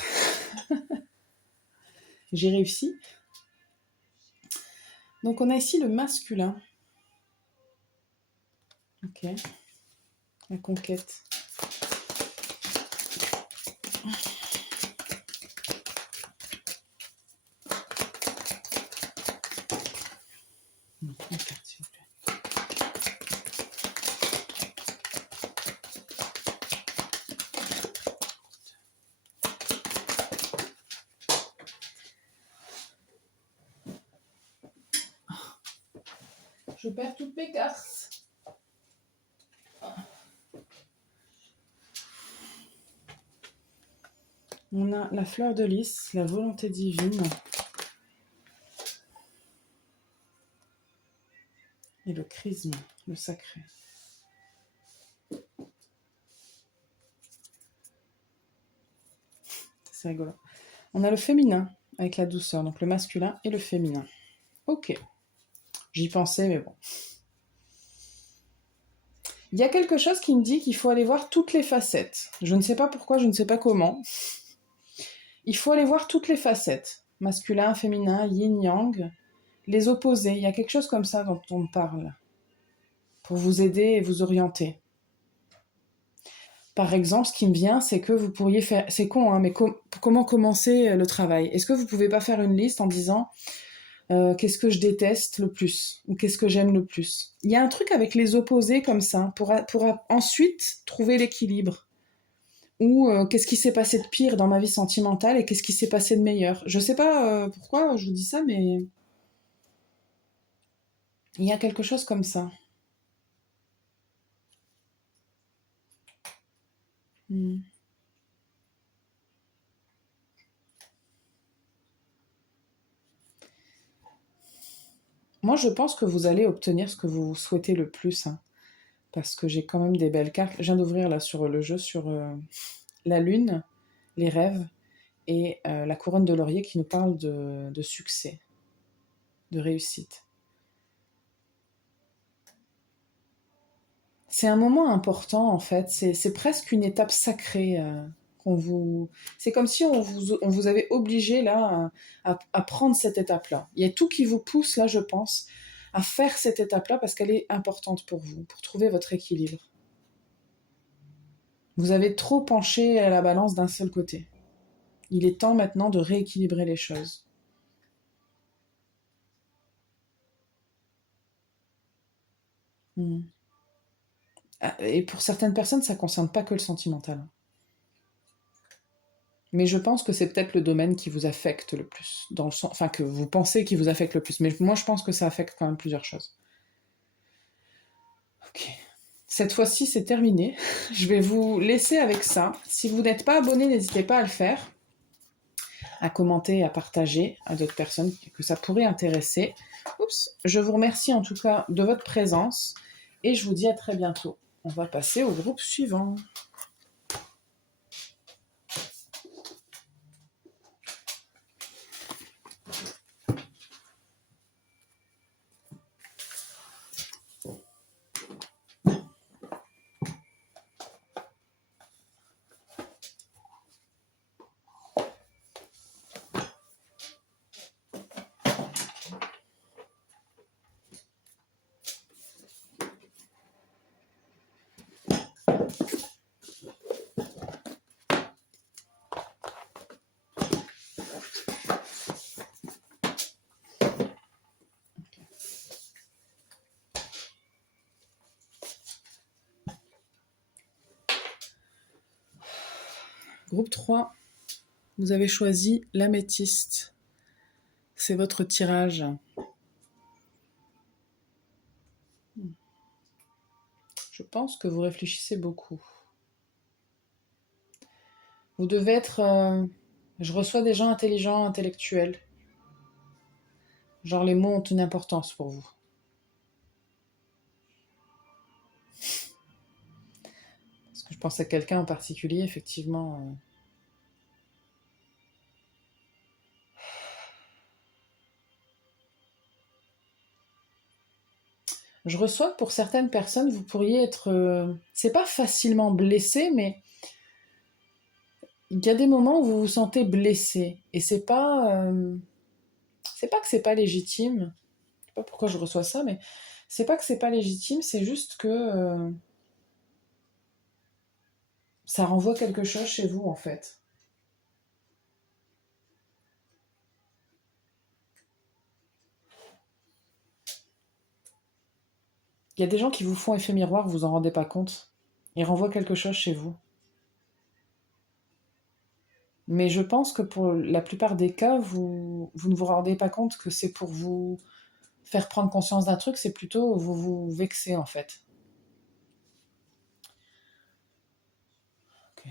j'ai réussi. Donc, on a ici le masculin. Ok. La conquête. Une carte, s'il vous plaît. Je perds toutes mes cartes. On a la fleur de lys, la volonté divine. Et le chrisme, le sacré. C'est rigolo. On a le féminin avec la douceur, donc le masculin et le féminin. Ok. J'y pensais, mais bon. Il y a quelque chose qui me dit qu'il faut aller voir toutes les facettes. Je ne sais pas pourquoi, je ne sais pas comment. Il faut aller voir toutes les facettes. Masculin, féminin, yin-yang. Les opposés. Il y a quelque chose comme ça dont on parle. Pour vous aider et vous orienter. Par exemple, ce qui me vient, c'est que vous pourriez faire... C'est con, hein, mais comment commencer le travail? Est-ce que vous pouvez pas faire une liste en disant qu'est-ce que je déteste le plus ou qu'est-ce que j'aime le plus? Il y a un truc avec les opposés comme ça, pour ensuite trouver l'équilibre. Ou qu'est-ce qui s'est passé de pire dans ma vie sentimentale et qu'est-ce qui s'est passé de meilleur? Je sais pas pourquoi je vous dis ça, mais il y a quelque chose comme ça. Hmm. Moi, je pense que vous allez obtenir ce que vous souhaitez le plus, hein, parce que j'ai quand même des belles cartes. Je viens d'ouvrir là sur le jeu, sur la lune, les rêves, et la couronne de laurier qui nous parle de succès, de réussite. C'est un moment important en fait, c'est presque une étape sacrée qu'on vous... C'est comme si on vous avait obligé là à prendre cette étape-là. Il y a tout qui vous pousse là, je pense, à faire cette étape-là parce qu'elle est importante pour vous, pour trouver votre équilibre. Vous avez trop penché à la balance d'un seul côté. Il est temps maintenant de rééquilibrer les choses. Hmm. Et pour certaines personnes, ça ne concerne pas que le sentimental. Mais je pense que c'est peut-être le domaine qui vous affecte le plus, dans le sens, enfin que vous pensez qui vous affecte le plus. Mais moi, je pense que ça affecte quand même plusieurs choses. Ok. Cette fois-ci, c'est terminé. Je vais vous laisser avec ça. Si vous n'êtes pas abonné, n'hésitez pas à le faire, à commenter, à partager à d'autres personnes que ça pourrait intéresser. Oups. Je vous remercie en tout cas de votre présence et je vous dis à très bientôt. On va passer au groupe suivant. Groupe 3, vous avez choisi l'améthyste. C'est votre tirage. Je pense que vous réfléchissez beaucoup. Vous devez être... je reçois des gens intelligents, intellectuels. Genre les mots ont une importance pour vous. Parce que je pense à quelqu'un en particulier, effectivement. Je reçois que pour certaines personnes, vous pourriez être... c'est pas facilement blessé, mais il y a des moments où vous vous sentez blessé. Et c'est pas... c'est pas que c'est pas légitime. Je sais pas pourquoi je reçois ça, mais c'est pas que c'est pas légitime, c'est juste que ça renvoie quelque chose chez vous, en fait. Il y a des gens qui vous font effet miroir, vous en rendez pas compte. Ils renvoient quelque chose chez vous. Mais je pense que pour la plupart des cas, vous ne vous rendez pas compte que c'est pour vous faire prendre conscience d'un truc, c'est plutôt vous vous vexez en fait. Okay.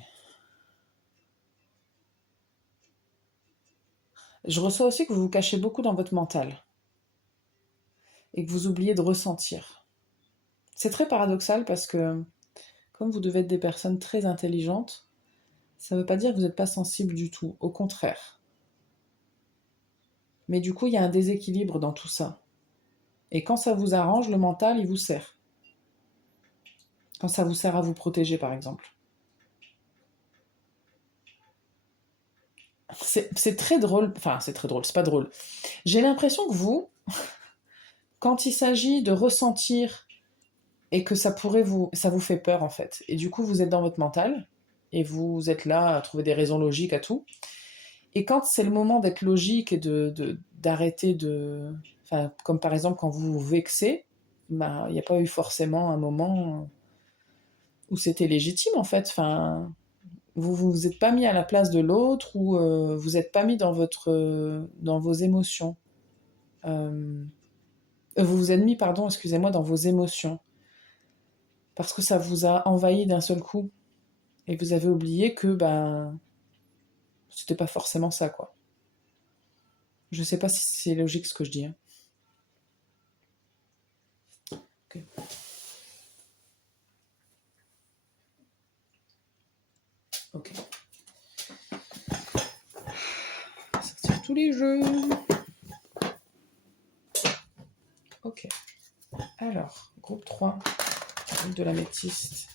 Je reçois aussi que vous vous cachez beaucoup dans votre mental et que vous oubliez de ressentir. C'est très paradoxal parce que comme vous devez être des personnes très intelligentes, ça ne veut pas dire que vous n'êtes pas sensible du tout, au contraire. Mais du coup, il y a un déséquilibre dans tout ça. Et quand ça vous arrange, le mental, il vous sert. Quand ça vous sert à vous protéger, par exemple. C'est très drôle, enfin c'est très drôle, c'est pas drôle. J'ai l'impression que vous, quand il s'agit de ressentir et que ça vous fait peur en fait. Et du coup, vous êtes dans votre mental et vous êtes là à trouver des raisons logiques à tout. Et quand c'est le moment d'être logique et d'arrêter enfin, comme par exemple quand vous vous vexez, bah, il n'y a pas eu forcément un moment où c'était légitime en fait. Enfin, vous vous êtes pas mis à la place de l'autre ou vous n'êtes pas mis dans vos émotions. Euh, vous vous êtes mis, pardon, excusez-moi, dans vos émotions. Parce que ça vous a envahi d'un seul coup. Et vous avez oublié que, ben, c'était pas forcément ça, quoi. Je sais pas si c'est logique ce que je dis, hein. Ok. Ok. On va sortir tous les jeux. Ok. Alors, groupe 3, groupe de l'améthyste.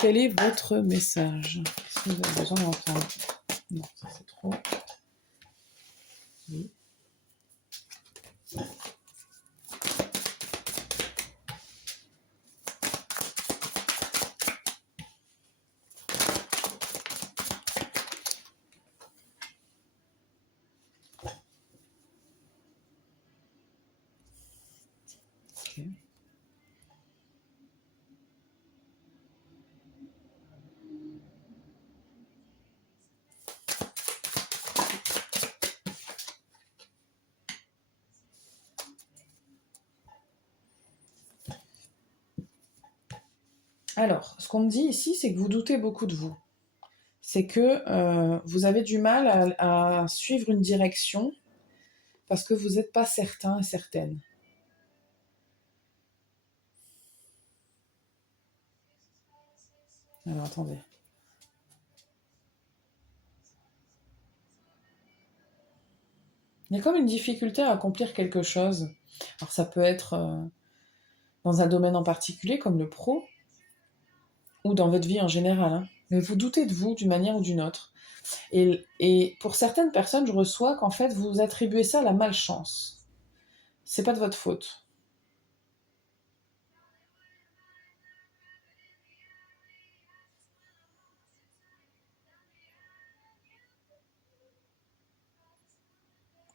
Quel est votre message? Est-ce que vous avez besoin d'entendre? Non, ça c'est trop. Oui. Ok. Alors, ce qu'on me dit ici, c'est que vous doutez beaucoup de vous. C'est que vous avez du mal à suivre une direction parce que vous n'êtes pas certain et certaine. Alors, attendez. Il y a comme une difficulté à accomplir quelque chose. Alors, ça peut être dans un domaine en particulier, comme le pro, ou dans votre vie en général. Hein. Mais vous doutez de vous d'une manière ou d'une autre. Et pour certaines personnes, je reçois qu'en fait, vous attribuez ça à la malchance. C'est pas de votre faute.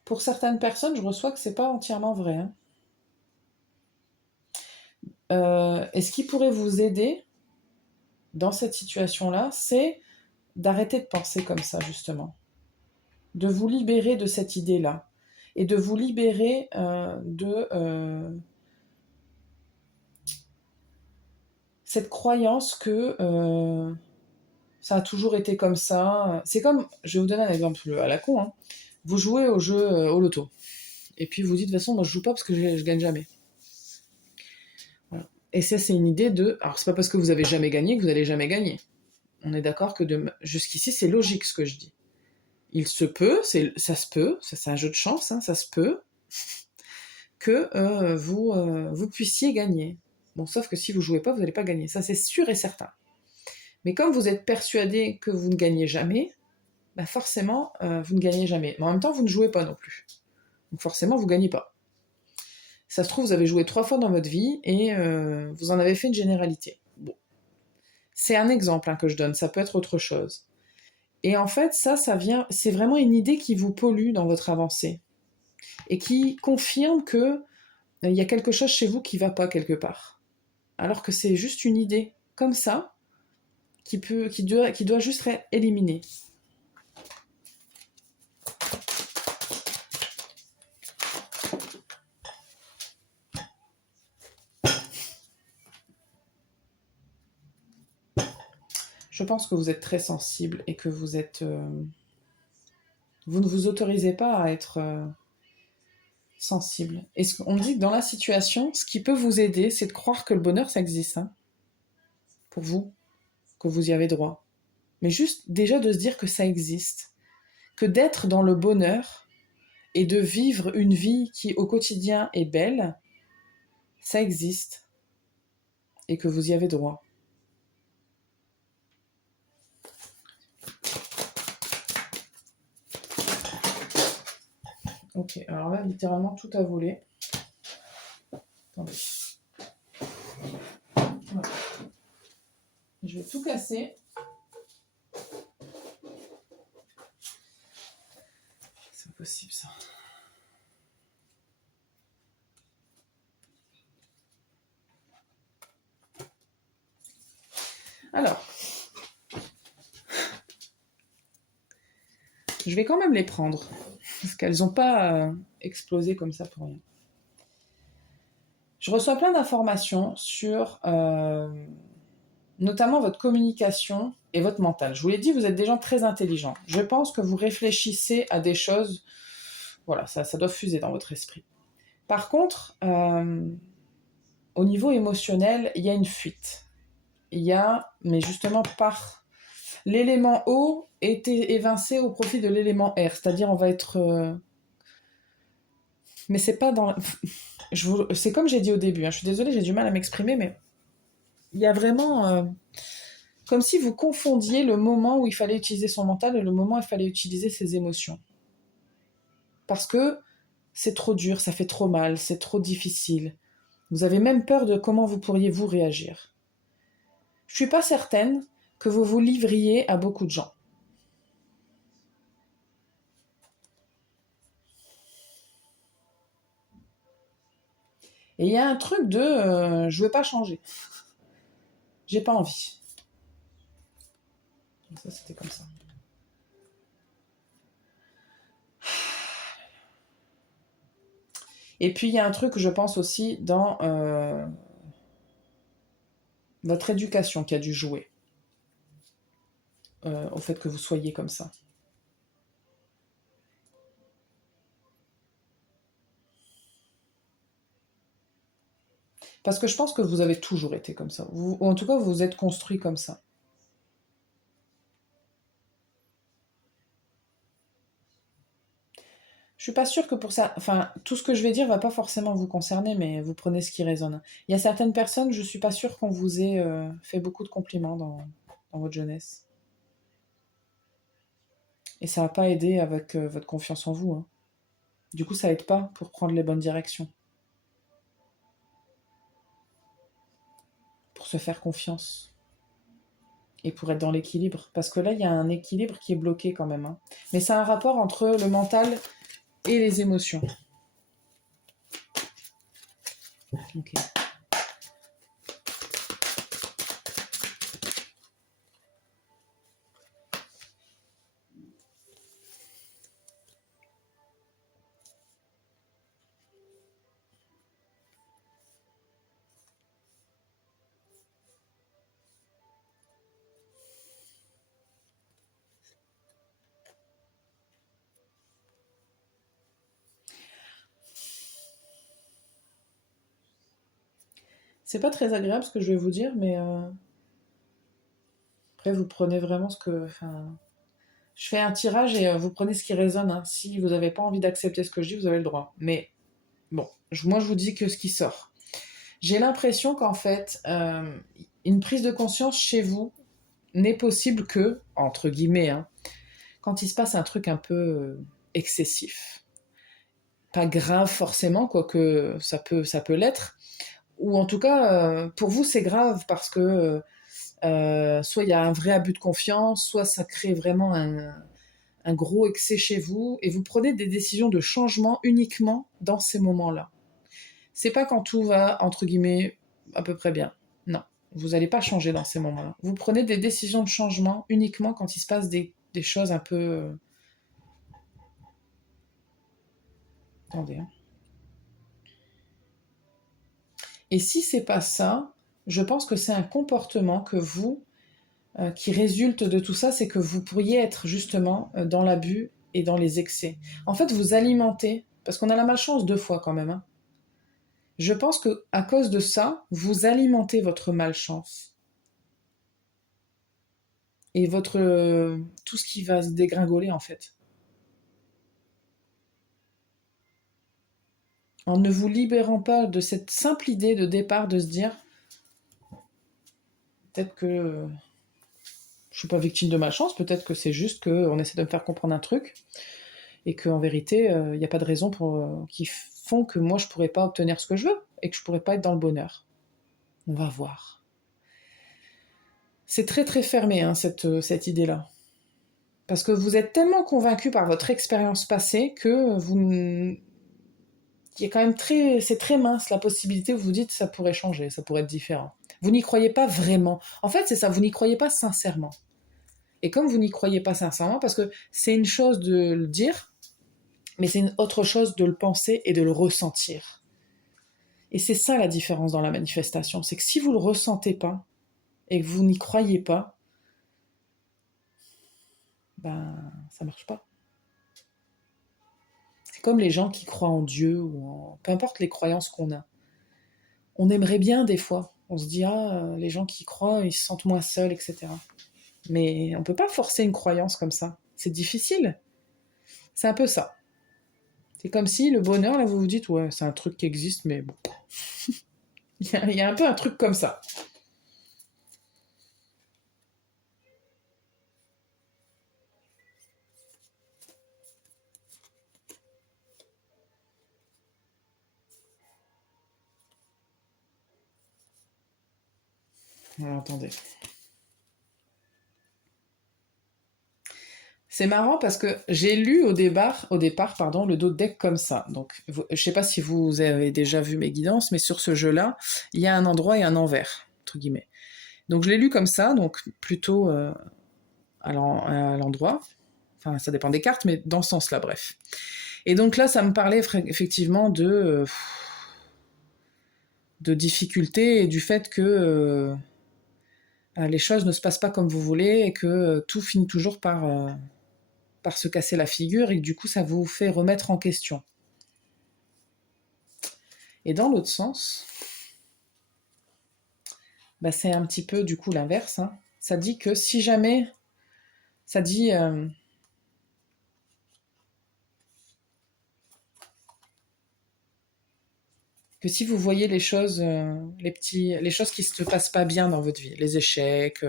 Pour certaines personnes, je reçois que c'est pas entièrement vrai. Hein. Et ce qui pourrait vous aider dans cette situation-là, c'est d'arrêter de penser comme ça, justement. De vous libérer de cette idée-là. Et de vous libérer de cette croyance que ça a toujours été comme ça. C'est comme, je vais vous donner un exemple à la con, hein. Vous jouez au jeu au loto. Et puis vous dites, de toute façon, moi je joue pas parce que je gagne jamais. Voilà. Et ça, c'est une idée de... Alors, c'est pas parce que vous avez jamais gagné que vous allez jamais gagner. On est d'accord que jusqu'ici, c'est logique ce que je dis. Il se peut, ça se peut, c'est un jeu de chance, hein, ça se peut, que vous puissiez gagner. Bon, sauf que si vous jouez pas, vous n'allez pas gagner. Ça, c'est sûr et certain. Mais comme vous êtes persuadé que vous ne gagnez jamais, bah forcément, vous ne gagnez jamais. Mais en même temps, vous ne jouez pas non plus. Donc forcément, vous ne gagnez pas. Ça se trouve, vous avez joué 3 fois dans votre vie et vous en avez fait une généralité. Bon. C'est un exemple hein, que je donne, ça peut être autre chose. Et en fait, ça vient, c'est vraiment une idée qui vous pollue dans votre avancée et qui confirme que il y a quelque chose chez vous qui va pas quelque part. Alors que c'est juste une idée comme ça qui doit juste être éliminée. Je pense que vous êtes très sensible et que vous êtes vous ne vous autorisez pas à être sensible. Et on me dit que dans la situation, ce qui peut vous aider, c'est de croire que le bonheur, ça existe, hein, pour vous, que vous y avez droit. Mais juste déjà de se dire que ça existe. Que d'être dans le bonheur et de vivre une vie qui au quotidien est belle, ça existe. Et que vous y avez droit. Ok, alors là, littéralement, tout a volé. Attendez. Voilà. Je vais tout casser. C'est impossible, ça. Alors, je vais quand même les prendre, parce qu'elles n'ont pas explosé comme ça pour rien. Je reçois plein d'informations sur notamment votre communication et votre mental. Je vous l'ai dit, vous êtes des gens très intelligents. Je pense que vous réfléchissez à des choses, voilà, ça doit fuser dans votre esprit. Par contre, au niveau émotionnel, il y a une fuite. Il y a, mais justement par l'élément eau est évincé au profit de l'élément air, c'est-à-dire on va être... mais c'est pas dans... C'est comme j'ai dit au début, hein, je suis désolée, j'ai du mal à m'exprimer, mais il y a vraiment... comme si vous confondiez le moment où il fallait utiliser son mental et le moment où il fallait utiliser ses émotions. Parce que c'est trop dur, ça fait trop mal, c'est trop difficile. Vous avez même peur de comment vous pourriez vous réagir. Je suis pas certaine que vous vous livriez à beaucoup de gens. Et il y a un truc de je veux pas changer. J'ai pas envie. Ça, c'était comme ça. Et puis, il y a un truc que je pense aussi dans votre éducation qui a dû jouer au fait que vous soyez comme ça. Parce que je pense que vous avez toujours été comme ça. Ou en tout cas, vous vous êtes construit comme ça. Je suis pas sûre que pour ça... Enfin, tout ce que je vais dire va pas forcément vous concerner, mais vous prenez ce qui résonne. Il y a certaines personnes, je suis pas sûre qu'on vous ait fait beaucoup de compliments dans votre jeunesse. Et ça n'a pas aidé avec votre confiance en vous, hein. Du coup, ça aide pas pour prendre les bonnes directions, pour se faire confiance et pour être dans l'équilibre. Parce que là, il y a un équilibre qui est bloqué quand même, hein. Mais c'est un rapport entre le mental et les émotions. Ok. C'est pas très agréable ce que je vais vous dire, mais après, vous prenez vraiment ce que... Enfin, je fais un tirage et vous prenez ce qui résonne, hein. Si vous n'avez pas envie d'accepter ce que je dis, vous avez le droit. Mais bon, moi, je vous dis que ce qui sort. J'ai l'impression qu'en fait, une prise de conscience chez vous n'est possible que, entre guillemets, hein, quand il se passe un truc un peu excessif. Pas grave forcément, quoique ça peut l'être. Ou en tout cas, pour vous, c'est grave parce que soit il y a un vrai abus de confiance, soit ça crée vraiment un gros excès chez vous, et vous prenez des décisions de changement uniquement dans ces moments-là. C'est pas quand tout va, entre guillemets, à peu près bien. Non, vous n'allez pas changer dans ces moments-là. Vous prenez des décisions de changement uniquement quand il se passe des choses un peu... attendez, hein. Et si c'est pas ça, je pense que c'est un comportement que vous, qui résulte de tout ça, c'est que vous pourriez être justement dans l'abus et dans les excès. En fait, vous alimentez, parce qu'on a la malchance deux fois quand même, hein. Je pense que à cause de ça, vous alimentez votre malchance et votre tout ce qui va se dégringoler en fait. En ne vous libérant pas de cette simple idée de départ de se dire peut-être que je suis pas victime de ma chance, peut-être que c'est juste qu'on essaie de me faire comprendre un truc et qu'en vérité, il n'y a pas de raison qui font que moi je pourrais pas obtenir ce que je veux et que je pourrais pas être dans le bonheur. On va voir. C'est très très fermé, hein, cette idée-là. Parce que vous êtes tellement convaincu par votre expérience passée que vous... Il y a quand même c'est très mince la possibilité où vous dites ça pourrait changer, ça pourrait être différent. Vous n'y croyez pas vraiment. En fait, c'est ça, vous n'y croyez pas sincèrement. Et comme vous n'y croyez pas sincèrement, parce que c'est une chose de le dire, mais c'est une autre chose de le penser et de le ressentir. Et c'est ça la différence dans la manifestation, c'est que si vous le ressentez pas et que vous n'y croyez pas, ben ça marche pas. C'est comme les gens qui croient en Dieu ou en peu importe les croyances qu'on a. on aimerait bien des fois. On se dit, ah, les gens qui croient, ils se sentent moins seuls, etc. Mais on peut pas forcer une croyance comme ça. C'est difficile. C'est un peu ça. C'est comme si le bonheur, là, vous vous dites, ouais, c'est un truc qui existe, mais bon. Il y a un peu un truc comme ça. Alors, attendez. C'est marrant parce que j'ai lu au départ, pardon, le dos de deck comme ça. Donc, je sais pas si vous avez déjà vu mes guidances, mais sur ce jeu-là, il y a un endroit et un envers, entre guillemets. Donc, je l'ai lu comme ça, donc plutôt à l'endroit. Enfin, ça dépend des cartes, mais dans ce sens-là, bref. Et donc là, ça me parlait effectivement de difficultés et du fait que les choses ne se passent pas comme vous voulez et que tout finit toujours par se casser la figure et que du coup, ça vous fait remettre en question. Et dans l'autre sens, bah, c'est un petit peu du coup l'inverse. Hein. Ça dit que si jamais, ça dit que si vous voyez les choses, les choses qui se passent pas bien dans votre vie, les échecs,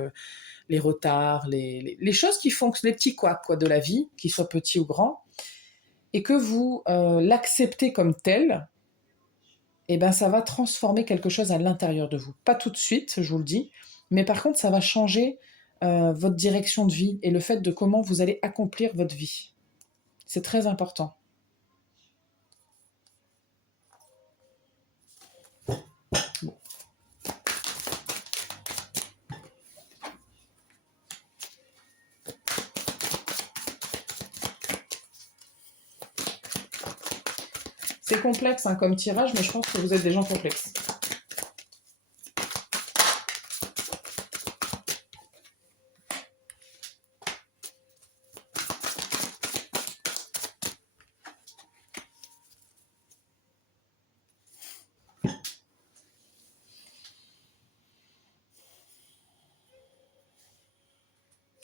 les retards, les choses qui font, les petits couacs quoi, de la vie, qu'ils soient petits ou grands, et que vous l'acceptez comme tel, et ben ça va transformer quelque chose à l'intérieur de vous. Pas tout de suite, je vous le dis, mais par contre ça va changer votre direction de vie et le fait de comment vous allez accomplir votre vie. C'est très important. Bon. C'est complexe hein, comme tirage, mais je pense que vous êtes des gens complexes.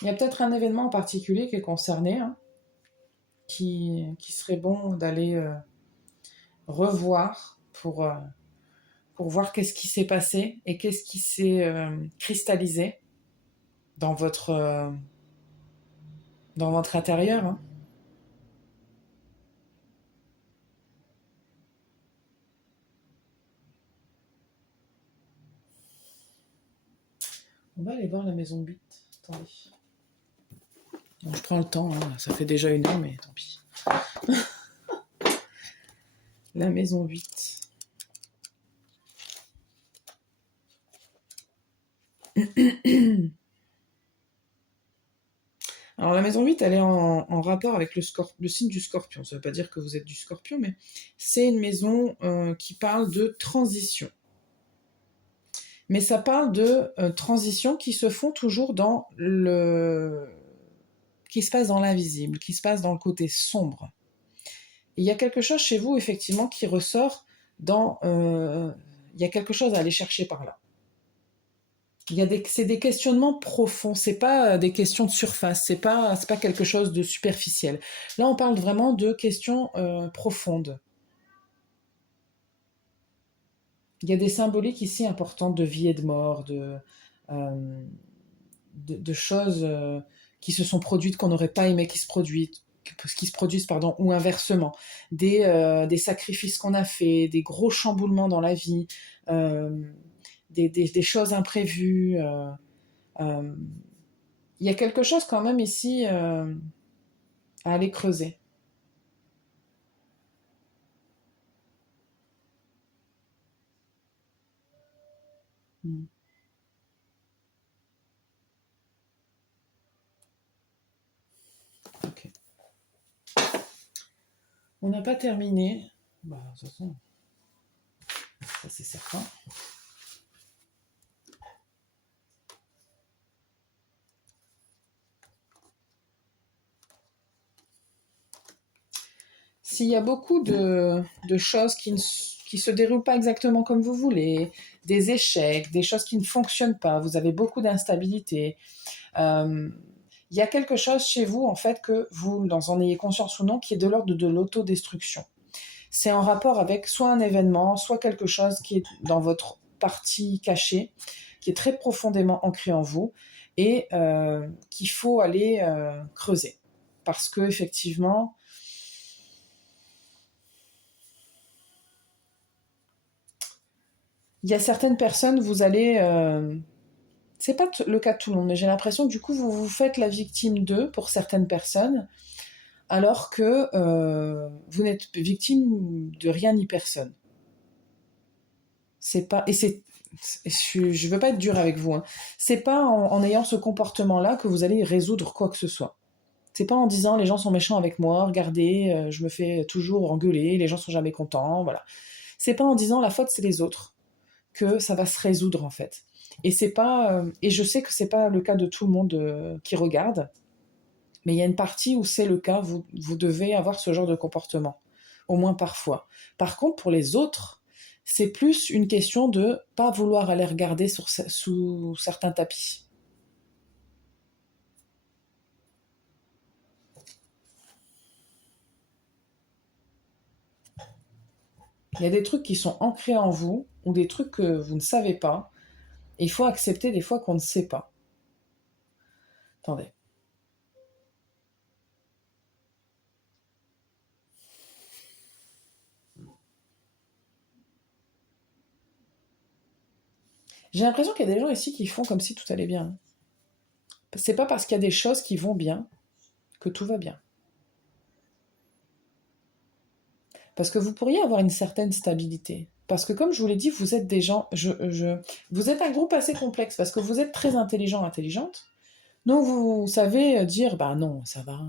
Il y a peut-être un événement en particulier qui est concerné, hein, qui serait bon d'aller revoir pour voir qu'est-ce qui s'est passé et qu'est-ce qui s'est cristallisé dans dans votre intérieur. Hein. On va aller voir la maison 8. Attendez. Bon, je prends le temps, hein. Ça fait déjà 1 heure, mais tant pis. La maison 8. Alors la maison 8, elle est en rapport avec le signe du scorpion. Ça ne veut pas dire que vous êtes du scorpion, mais c'est une maison qui parle de transition. Mais ça parle de transitions qui se font toujours qui se passe dans l'invisible, qui se passe dans le côté sombre. Et il y a quelque chose chez vous, effectivement, qui ressort dans... il y a quelque chose à aller chercher par là. C'est des questionnements profonds, c'est pas des questions de surface, c'est pas quelque chose de superficiel. Là, on parle vraiment de questions profondes. Il y a des symboliques ici importantes de vie et de mort, de choses qui se sont produites qu'on n'aurait pas aimé qui se produisent, pardon, ou inversement. Des sacrifices qu'on a faits, des gros chamboulements dans la vie, des choses imprévues. Il y a quelque chose quand même ici à aller creuser. Mm. Ok. On n'a pas terminé. Bah, de toute façon, ça c'est certain. S'il y a beaucoup de choses qui qui se déroulent pas exactement comme vous voulez, des échecs, des choses qui ne fonctionnent pas, vous avez beaucoup d'instabilité. Il y a quelque chose chez vous, en fait, que vous en ayez conscience ou non, qui est de l'ordre de l'autodestruction. C'est en rapport avec soit un événement, soit quelque chose qui est dans votre partie cachée, qui est très profondément ancré en vous et qu'il faut aller creuser. Parce que effectivement, il y a certaines personnes, vous allez... c'est pas le cas de tout le monde, mais j'ai l'impression que du coup, vous vous faites la victime d'eux pour certaines personnes, alors que vous n'êtes victime de rien ni personne. C'est pas... Et c'est... Je veux pas être dur avec vous, hein. C'est pas en ayant ce comportement-là que vous allez résoudre quoi que ce soit. C'est pas en disant les gens sont méchants avec moi, regardez, je me fais toujours engueuler, les gens sont jamais contents, voilà. C'est pas en disant la faute c'est les autres que ça va se résoudre en fait. Et c'est pas et je sais que c'est pas le cas de tout le monde qui regarde, mais il y a une partie où c'est le cas, vous devez avoir ce genre de comportement, au moins parfois. Par contre, pour les autres, c'est plus une question de pas vouloir aller regarder sous certains tapis. Il y a des trucs qui sont ancrés en vous, ou des trucs que vous ne savez pas, et il faut accepter des fois qu'on ne sait pas. Attendez. J'ai l'impression qu'il y a des gens ici qui font comme si tout allait bien. C'est pas parce qu'il y a des choses qui vont bien que tout va bien. Parce que vous pourriez avoir une certaine stabilité. Parce que comme je vous l'ai dit, vous êtes des gens... vous êtes un groupe assez complexe, parce que vous êtes très intelligent, intelligente. Donc vous savez dire, bah non, ça va.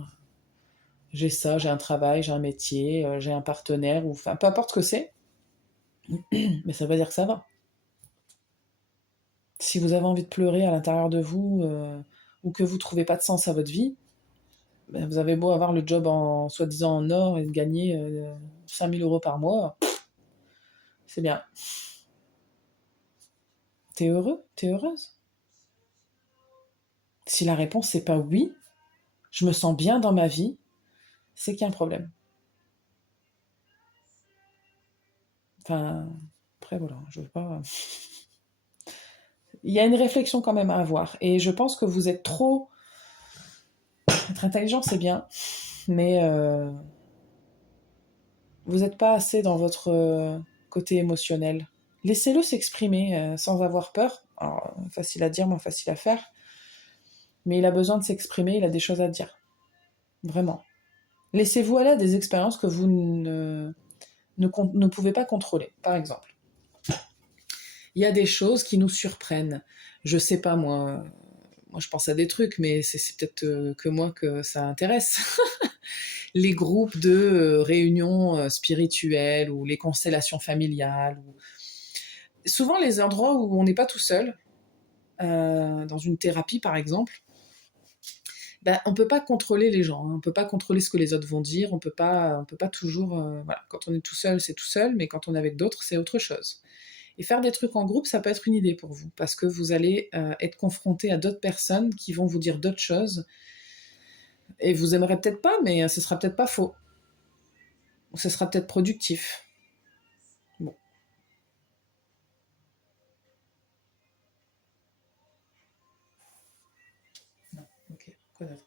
J'ai ça, j'ai un travail, j'ai un métier, j'ai un partenaire, ou enfin peu importe ce que c'est, mais ça veut pas dire que ça va. Si vous avez envie de pleurer à l'intérieur de vous, ou que vous trouvez pas de sens à votre vie, ben, vous avez beau avoir le job en soi-disant en or et de gagner 5 000 € par mois, c'est bien. T'es heureux? T'es heureuse? Si la réponse c'est pas oui, je me sens bien dans ma vie, c'est qu'il y a un problème. Enfin, après voilà, je veux pas. Il y a une réflexion quand même à avoir. Et je pense que vous êtes trop. Être intelligent, c'est bien, mais vous n'êtes pas assez dans votre côté émotionnel. Laissez-le s'exprimer sans avoir peur. Alors, facile à dire, moins facile à faire. Mais il a besoin de s'exprimer, il a des choses à dire. Vraiment. Laissez-vous aller à des expériences que vous ne pouvez pas contrôler, par exemple. Il y a des choses qui nous surprennent. Je sais pas, moi je pense à des trucs, mais c'est peut-être que moi que ça intéresse. Les groupes de réunions spirituelles ou les constellations familiales. Souvent les endroits où on n'est pas tout seul, dans une thérapie par exemple, ben, on peut pas contrôler les gens, hein. On peut pas contrôler ce que les autres vont dire, on peut pas toujours... voilà. Quand on est tout seul, c'est tout seul, mais quand on est avec d'autres, c'est autre chose. Et faire des trucs en groupe, ça peut être une idée pour vous, parce que vous allez être confronté à d'autres personnes qui vont vous dire d'autres choses, et vous aimerez peut-être pas, mais ce sera peut-être pas faux. Ou ce sera peut-être productif. Bon. Non, ok. Quoi d'autre?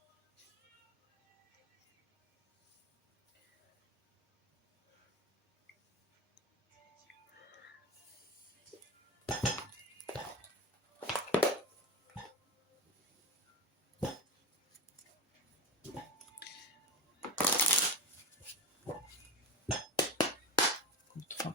Enfin,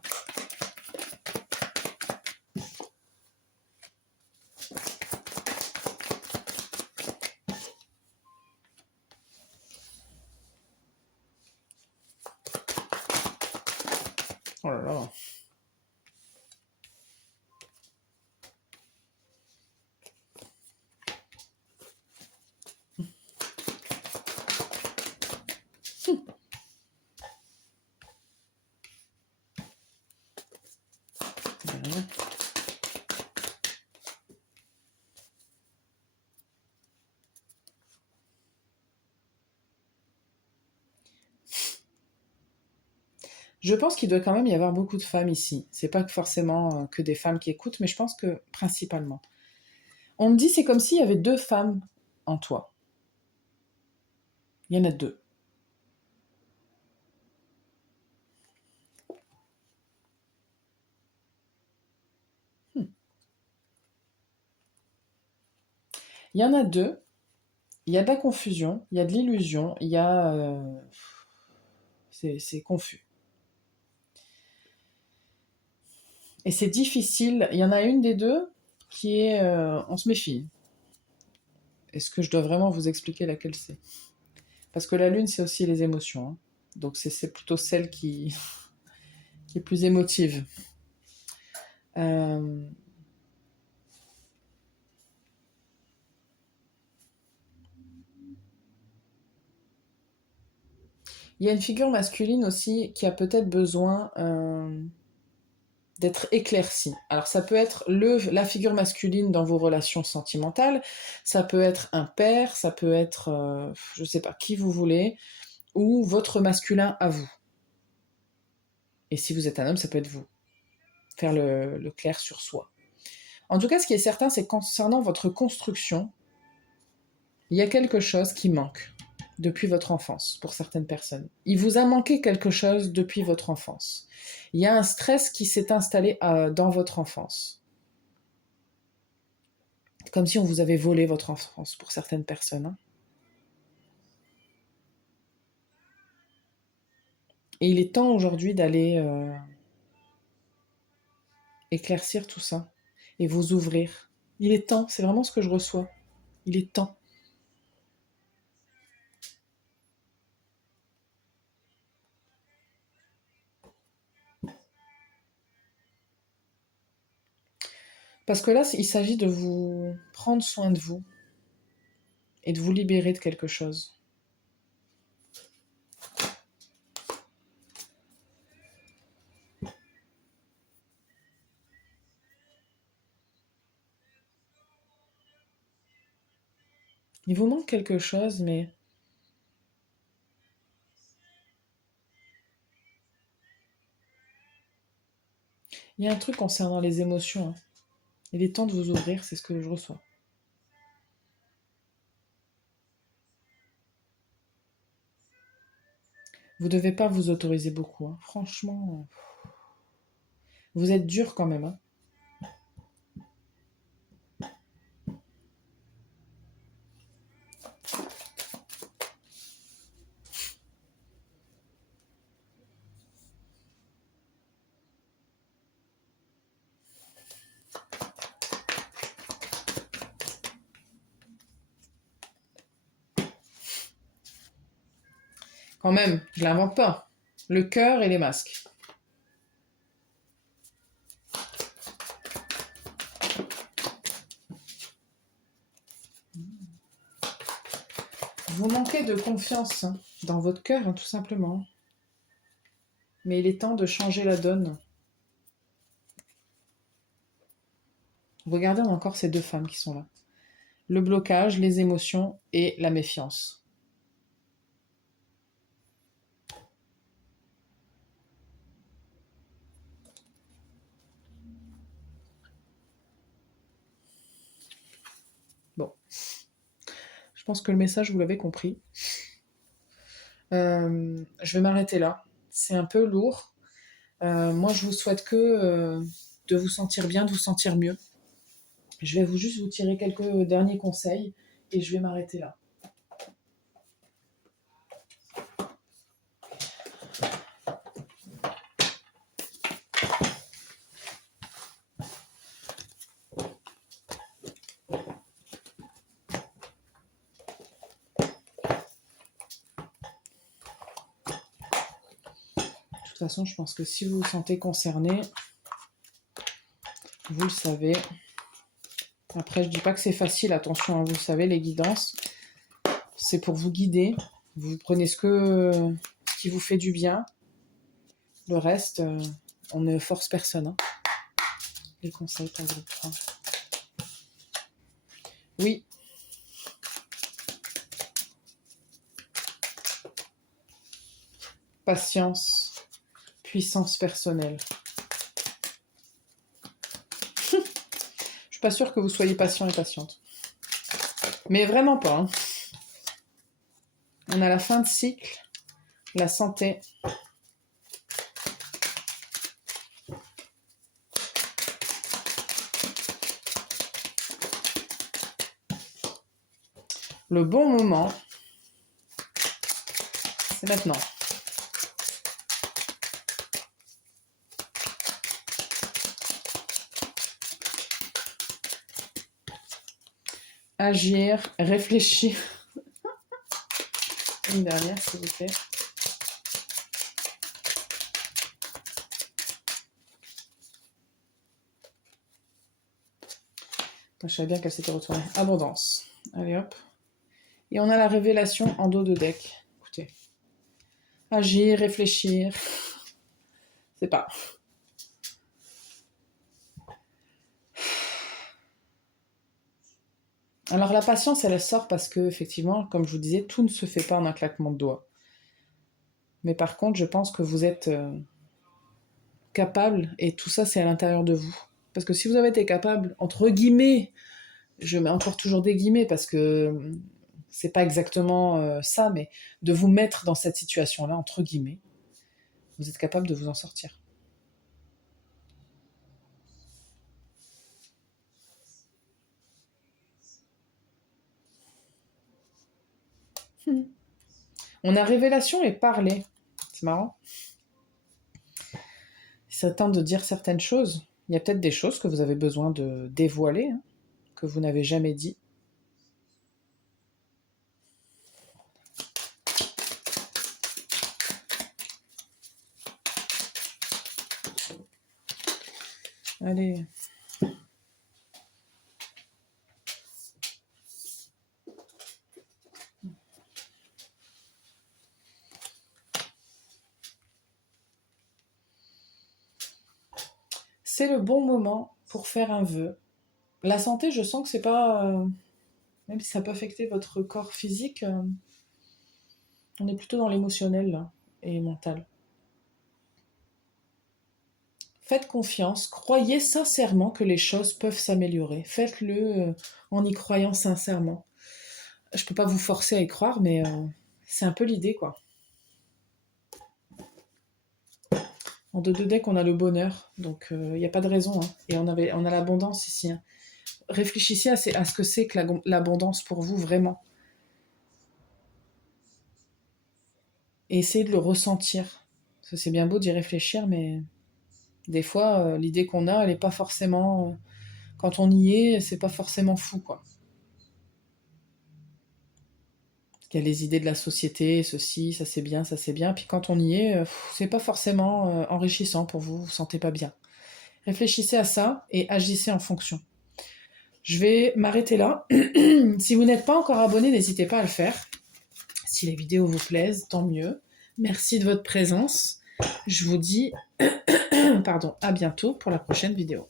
oh là là. Je pense qu'il doit quand même y avoir beaucoup de femmes ici. C'est pas forcément que des femmes qui écoutent, mais je pense que principalement. On me dit c'est comme s'il y avait deux femmes en toi. Il y en a deux. Hmm. Il y en a deux. Il y a de la confusion, il y a de l'illusion, il y a... c'est confus. Et c'est difficile. Il y en a une des deux qui est... on se méfie. Est-ce que je dois vraiment vous expliquer laquelle c'est? Parce que la lune, c'est aussi les émotions, hein. Donc c'est plutôt celle qui est plus émotive. Euh, Il y a une figure masculine aussi qui a peut-être besoin d'être éclaircie. Alors ça peut être la figure masculine dans vos relations sentimentales, ça peut être un père, ça peut être, je sais pas, qui vous voulez, ou votre masculin à vous. Et si vous êtes un homme, ça peut être vous. Faire le clair sur soi. En tout cas, ce qui est certain, c'est que concernant votre construction, il y a quelque chose qui manque depuis votre enfance pour certaines personnes. Il vous a manqué quelque chose depuis votre enfance. Il y a un stress qui s'est installé dans votre enfance. Comme si on vous avait volé votre enfance pour certaines personnes, hein. Et il est temps aujourd'hui d'aller éclaircir tout ça et vous ouvrir. Il est temps, c'est vraiment ce que je reçois. Il est temps. Parce que là, il s'agit de vous prendre soin de vous et de vous libérer de quelque chose. Il vous manque quelque chose, mais il y a un truc concernant les émotions, hein. Il est temps de vous ouvrir, c'est ce que je reçois. Vous devez pas vous autoriser beaucoup, hein. Franchement, vous êtes dur quand même, hein. Quand même, je l'invente pas. Le cœur et les masques. Vous manquez de confiance, hein, dans votre cœur, hein, tout simplement. Mais il est temps de changer la donne. Regardez, on a encore ces deux femmes qui sont là. Le blocage, les émotions et la méfiance. Bon, je pense que le message, vous l'avez compris. Je vais m'arrêter là. C'est un peu lourd. Moi, je vous souhaite que de vous sentir bien, de vous sentir mieux. Je vais juste vous tirer quelques derniers conseils et je vais m'arrêter là. De toute façon, je pense que si vous vous sentez concerné, vous le savez. Après, je dis pas que c'est facile, attention, hein, vous le savez, les guidances, c'est pour vous guider. Vous prenez ce qui vous fait du bien. Le reste, on ne force personne, hein. Les conseils pour le groupe 3. Oui. Patience, puissance personnelle. Je suis pas sûre que vous soyez patient et patiente. Mais vraiment pas. Hein. On a la fin de cycle, la santé. Le bon moment, c'est maintenant. Agir, réfléchir. Une dernière, s'il vous plaît. Je savais bien qu'elle s'était retournée. Abondance. Allez hop. Et on a la révélation en dos de deck. Écoutez. Agir, réfléchir. C'est pas. Alors la patience, elle sort parce que, effectivement, comme je vous disais, tout ne se fait pas en un claquement de doigts. Mais par contre, je pense que vous êtes capable, et tout ça, c'est à l'intérieur de vous. Parce que si vous avez été capable, entre guillemets, je mets encore toujours des guillemets parce que c'est pas exactement ça, mais de vous mettre dans cette situation-là, entre guillemets, vous êtes capable de vous en sortir. On a révélation et parler. C'est marrant. C'est temps de dire certaines choses. Il y a peut-être des choses que vous avez besoin de dévoiler, hein, que vous n'avez jamais dit. Allez. C'est le bon moment pour faire un vœu. La santé, je sens que c'est pas... même si ça peut affecter votre corps physique, on est plutôt dans l'émotionnel là, et mental. Faites confiance, croyez sincèrement que les choses peuvent s'améliorer. Faites-le en y croyant sincèrement. Je peux pas vous forcer à y croire, mais c'est un peu l'idée, quoi. En deux deck, on a le bonheur, donc il n'y a pas de raison. Hein. Et on a l'abondance ici. Hein. Réfléchissez à ce que c'est que l'abondance pour vous, vraiment. Et essayez de le ressentir. Parce que c'est bien beau d'y réfléchir, mais des fois, l'idée qu'on a, elle n'est pas forcément... quand on y est, c'est pas forcément fou, quoi. Il y a les idées de la société, ceci, ça c'est bien, ça c'est bien. Puis quand on y est, c'est pas forcément enrichissant pour vous, vous vous sentez pas bien. Réfléchissez à ça et agissez en fonction. Je vais m'arrêter là. Si vous n'êtes pas encore abonné, n'hésitez pas à le faire. Si les vidéos vous plaisent, tant mieux. Merci de votre présence. Je vous dis pardon, à bientôt pour la prochaine vidéo.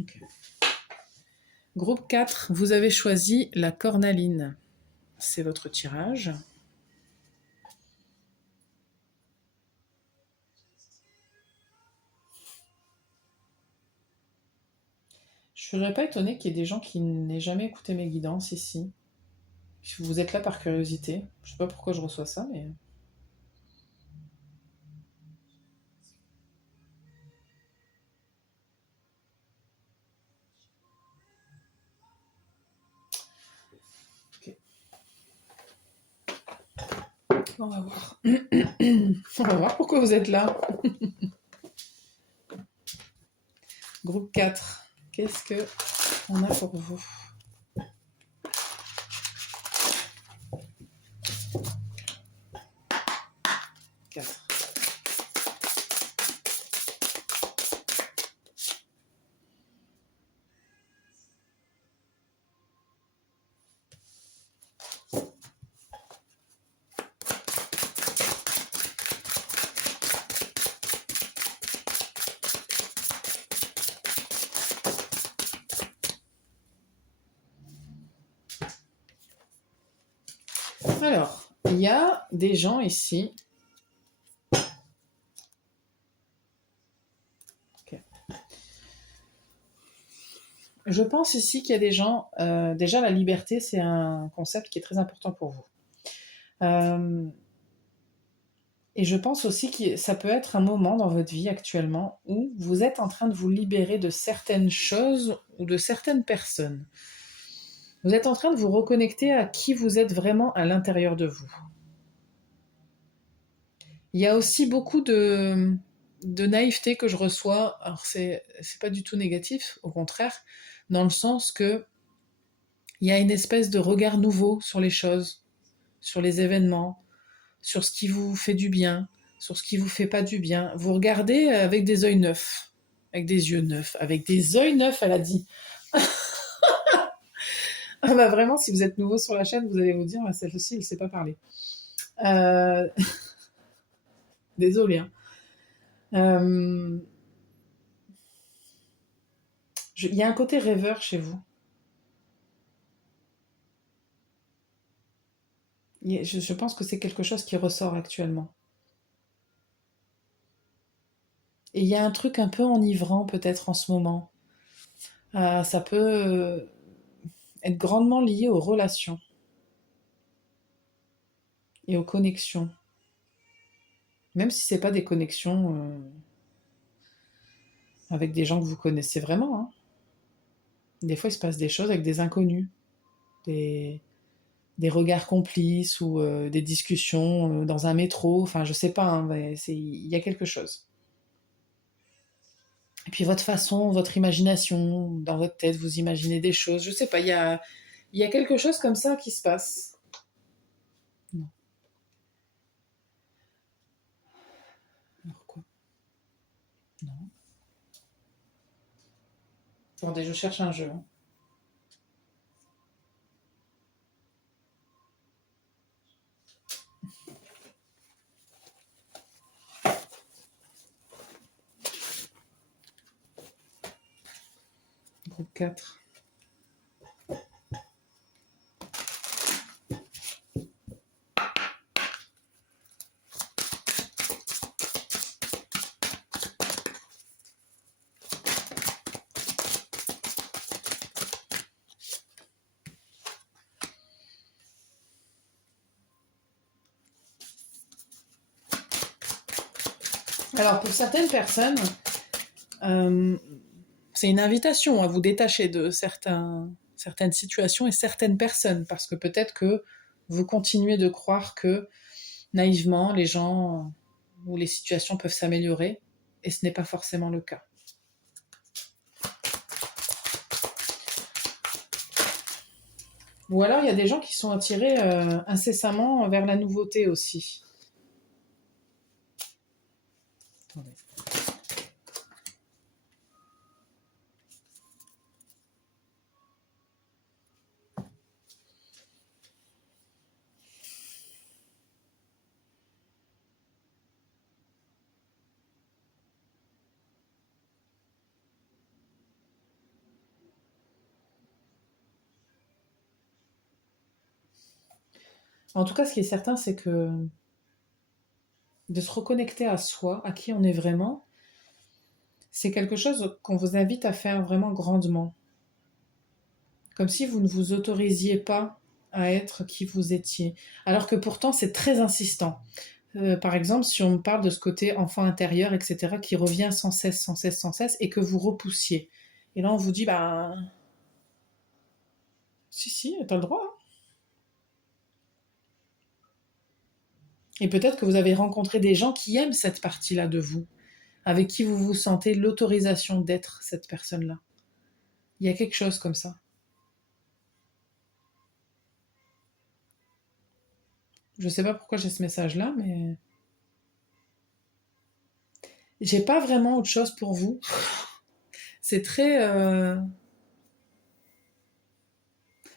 Okay. Groupe 4, vous avez choisi la cornaline. C'est votre tirage. Je ne serais pas étonnée qu'il y ait des gens qui n'aient jamais écouté mes guidances ici. Si vous êtes là par curiosité, je ne sais pas pourquoi je reçois ça, mais... Okay. On va voir. On va voir pourquoi vous êtes là. Groupe 4, qu'est-ce qu'on a pour vous ? Alors, il y a des gens ici. Okay. Je pense ici qu'il y a des gens. Déjà, la liberté, c'est un concept qui est très important pour vous. Et je pense aussi que ça peut être un moment dans votre vie actuellement où vous êtes en train de vous libérer de certaines choses ou de certaines personnes. Vous êtes en train de vous reconnecter à qui vous êtes vraiment à l'intérieur de vous. Il y a aussi beaucoup de naïveté que je reçois. Alors, c'est pas du tout négatif, au contraire, dans le sens que il y a une espèce de regard nouveau sur les choses, sur les événements, sur ce qui vous fait du bien, sur ce qui vous fait pas du bien. Vous regardez avec des yeux neufs, avec des yeux neufs, avec des yeux neufs, elle a dit. Ah bah vraiment, si vous êtes nouveau sur la chaîne, vous allez vous dire, ah, celle-ci, elle sait pas parler. Euh... Désolée. Hein. Euh... Il y a un côté rêveur chez vous. Je pense que c'est quelque chose qui ressort actuellement. Et il y a un truc un peu enivrant peut-être en ce moment. Ça peut être grandement lié aux relations et aux connexions. Même si c'est pas des connexions avec des gens que vous connaissez vraiment. Hein. Des fois, il se passe des choses avec des inconnus, des, des regards complices ou des discussions dans un métro. Enfin, je sais pas, hein, mais il y a quelque chose. Et puis votre façon, votre imagination, dans votre tête, vous imaginez des choses. Je sais pas, il y a quelque chose comme ça qui se passe. Non. Alors quoi? Non. Attendez, je cherche un jeu. Hein. Groupe 4. Alors pour certaines personnes, euh, c'est une invitation à vous détacher de certaines situations et certaines personnes, parce que peut-être que vous continuez de croire que naïvement les gens ou les situations peuvent s'améliorer, et ce n'est pas forcément le cas. Ou alors il y a des gens qui sont attirés incessamment vers la nouveauté aussi. Attendez. En tout cas, ce qui est certain, c'est que de se reconnecter à soi, à qui on est vraiment, c'est quelque chose qu'on vous invite à faire vraiment grandement. Comme si vous ne vous autorisiez pas à être qui vous étiez. Alors que pourtant, c'est très insistant. Par exemple, si on parle de ce côté enfant intérieur, etc., qui revient sans cesse, sans cesse, sans cesse, et que vous repoussiez. Et là, on vous dit, bah, si, t'as le droit. Hein. Et peut-être que vous avez rencontré des gens qui aiment cette partie-là de vous, avec qui vous vous sentez l'autorisation d'être cette personne-là. Il y a quelque chose comme ça. Je sais pas pourquoi j'ai ce message-là, mais j'ai pas vraiment autre chose pour vous. C'est très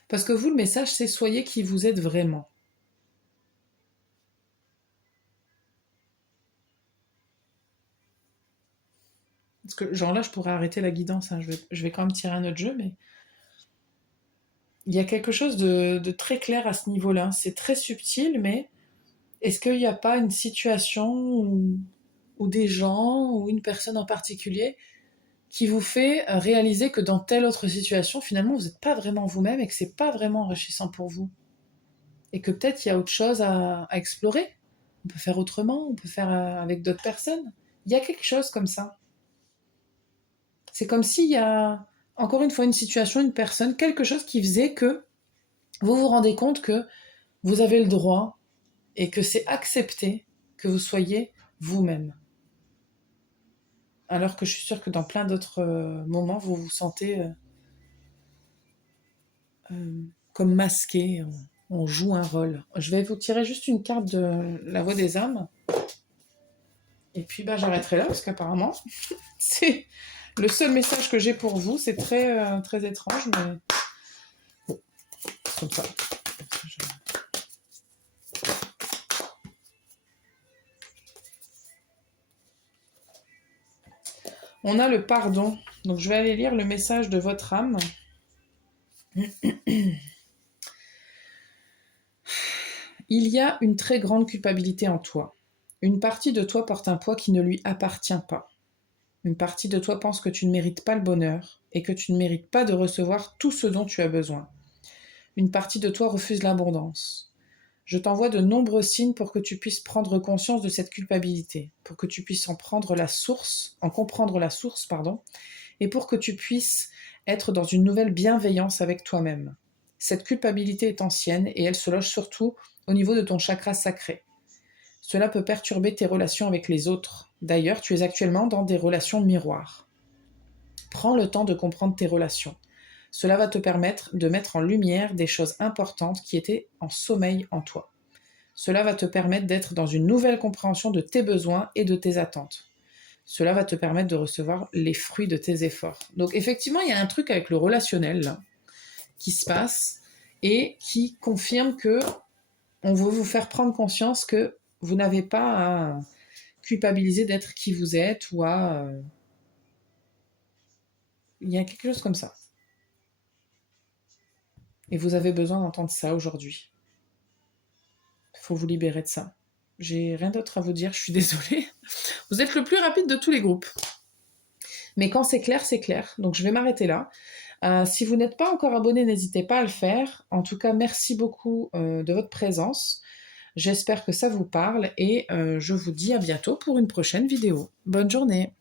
parce que vous, le message, c'est soyez qui vous êtes vraiment. Parce que genre là, je pourrais arrêter la guidance. Hein. Je vais quand même tirer un autre jeu, mais Il y a quelque chose de très clair à ce niveau-là. C'est très subtil, mais est-ce qu'il n'y a pas une situation ou des gens ou une personne en particulier qui vous fait réaliser que dans telle autre situation, finalement, vous n'êtes pas vraiment vous-même et que c'est pas vraiment enrichissant pour vous? Et que peut-être il y a autre chose à explorer? On peut faire autrement, on peut faire avec d'autres personnes. Il y a quelque chose comme ça. C'est comme s'il y a, encore une fois, une situation, une personne, quelque chose qui faisait que vous vous rendez compte que vous avez le droit et que c'est accepté que vous soyez vous-même. Alors que je suis sûre que dans plein d'autres moments, vous vous sentez comme masqué, on joue un rôle. Je vais vous tirer juste une carte de la voix des âmes, et puis bah, j'arrêterai là, parce qu'apparemment, c'est le seul message que j'ai pour vous. C'est très étrange, mais bon, comme ça. On a le pardon. Donc je vais aller lire le message de votre âme. Il y a une très grande culpabilité en toi. Une partie de toi porte un poids qui ne lui appartient pas. Une partie de toi pense que tu ne mérites pas le bonheur et que tu ne mérites pas de recevoir tout ce dont tu as besoin. Une partie de toi refuse l'abondance. Je t'envoie de nombreux signes pour que tu puisses prendre conscience de cette culpabilité, pour que tu puisses en comprendre la source, et pour que tu puisses être dans une nouvelle bienveillance avec toi-même. Cette culpabilité est ancienne et elle se loge surtout au niveau de ton chakra sacré. Cela peut perturber tes relations avec les autres. D'ailleurs, tu es actuellement dans des relations miroirs. Prends le temps de comprendre tes relations. Cela va te permettre de mettre en lumière des choses importantes qui étaient en sommeil en toi. Cela va te permettre d'être dans une nouvelle compréhension de tes besoins et de tes attentes. Cela va te permettre de recevoir les fruits de tes efforts. Donc effectivement, il y a un truc avec le relationnel là, qui se passe et qui confirme que on veut vous faire prendre conscience que vous n'avez pas à culpabiliser d'être qui vous êtes ou à... Il y a quelque chose comme ça. Et vous avez besoin d'entendre ça aujourd'hui. Il faut vous libérer de ça. J'ai rien d'autre à vous dire, je suis désolée. Vous êtes le plus rapide de tous les groupes. Mais quand c'est clair, c'est clair. Donc je vais m'arrêter là. Si vous n'êtes pas encore abonné, n'hésitez pas à le faire. En tout cas, merci beaucoup de votre présence. J'espère que ça vous parle et je vous dis à bientôt pour une prochaine vidéo. Bonne journée.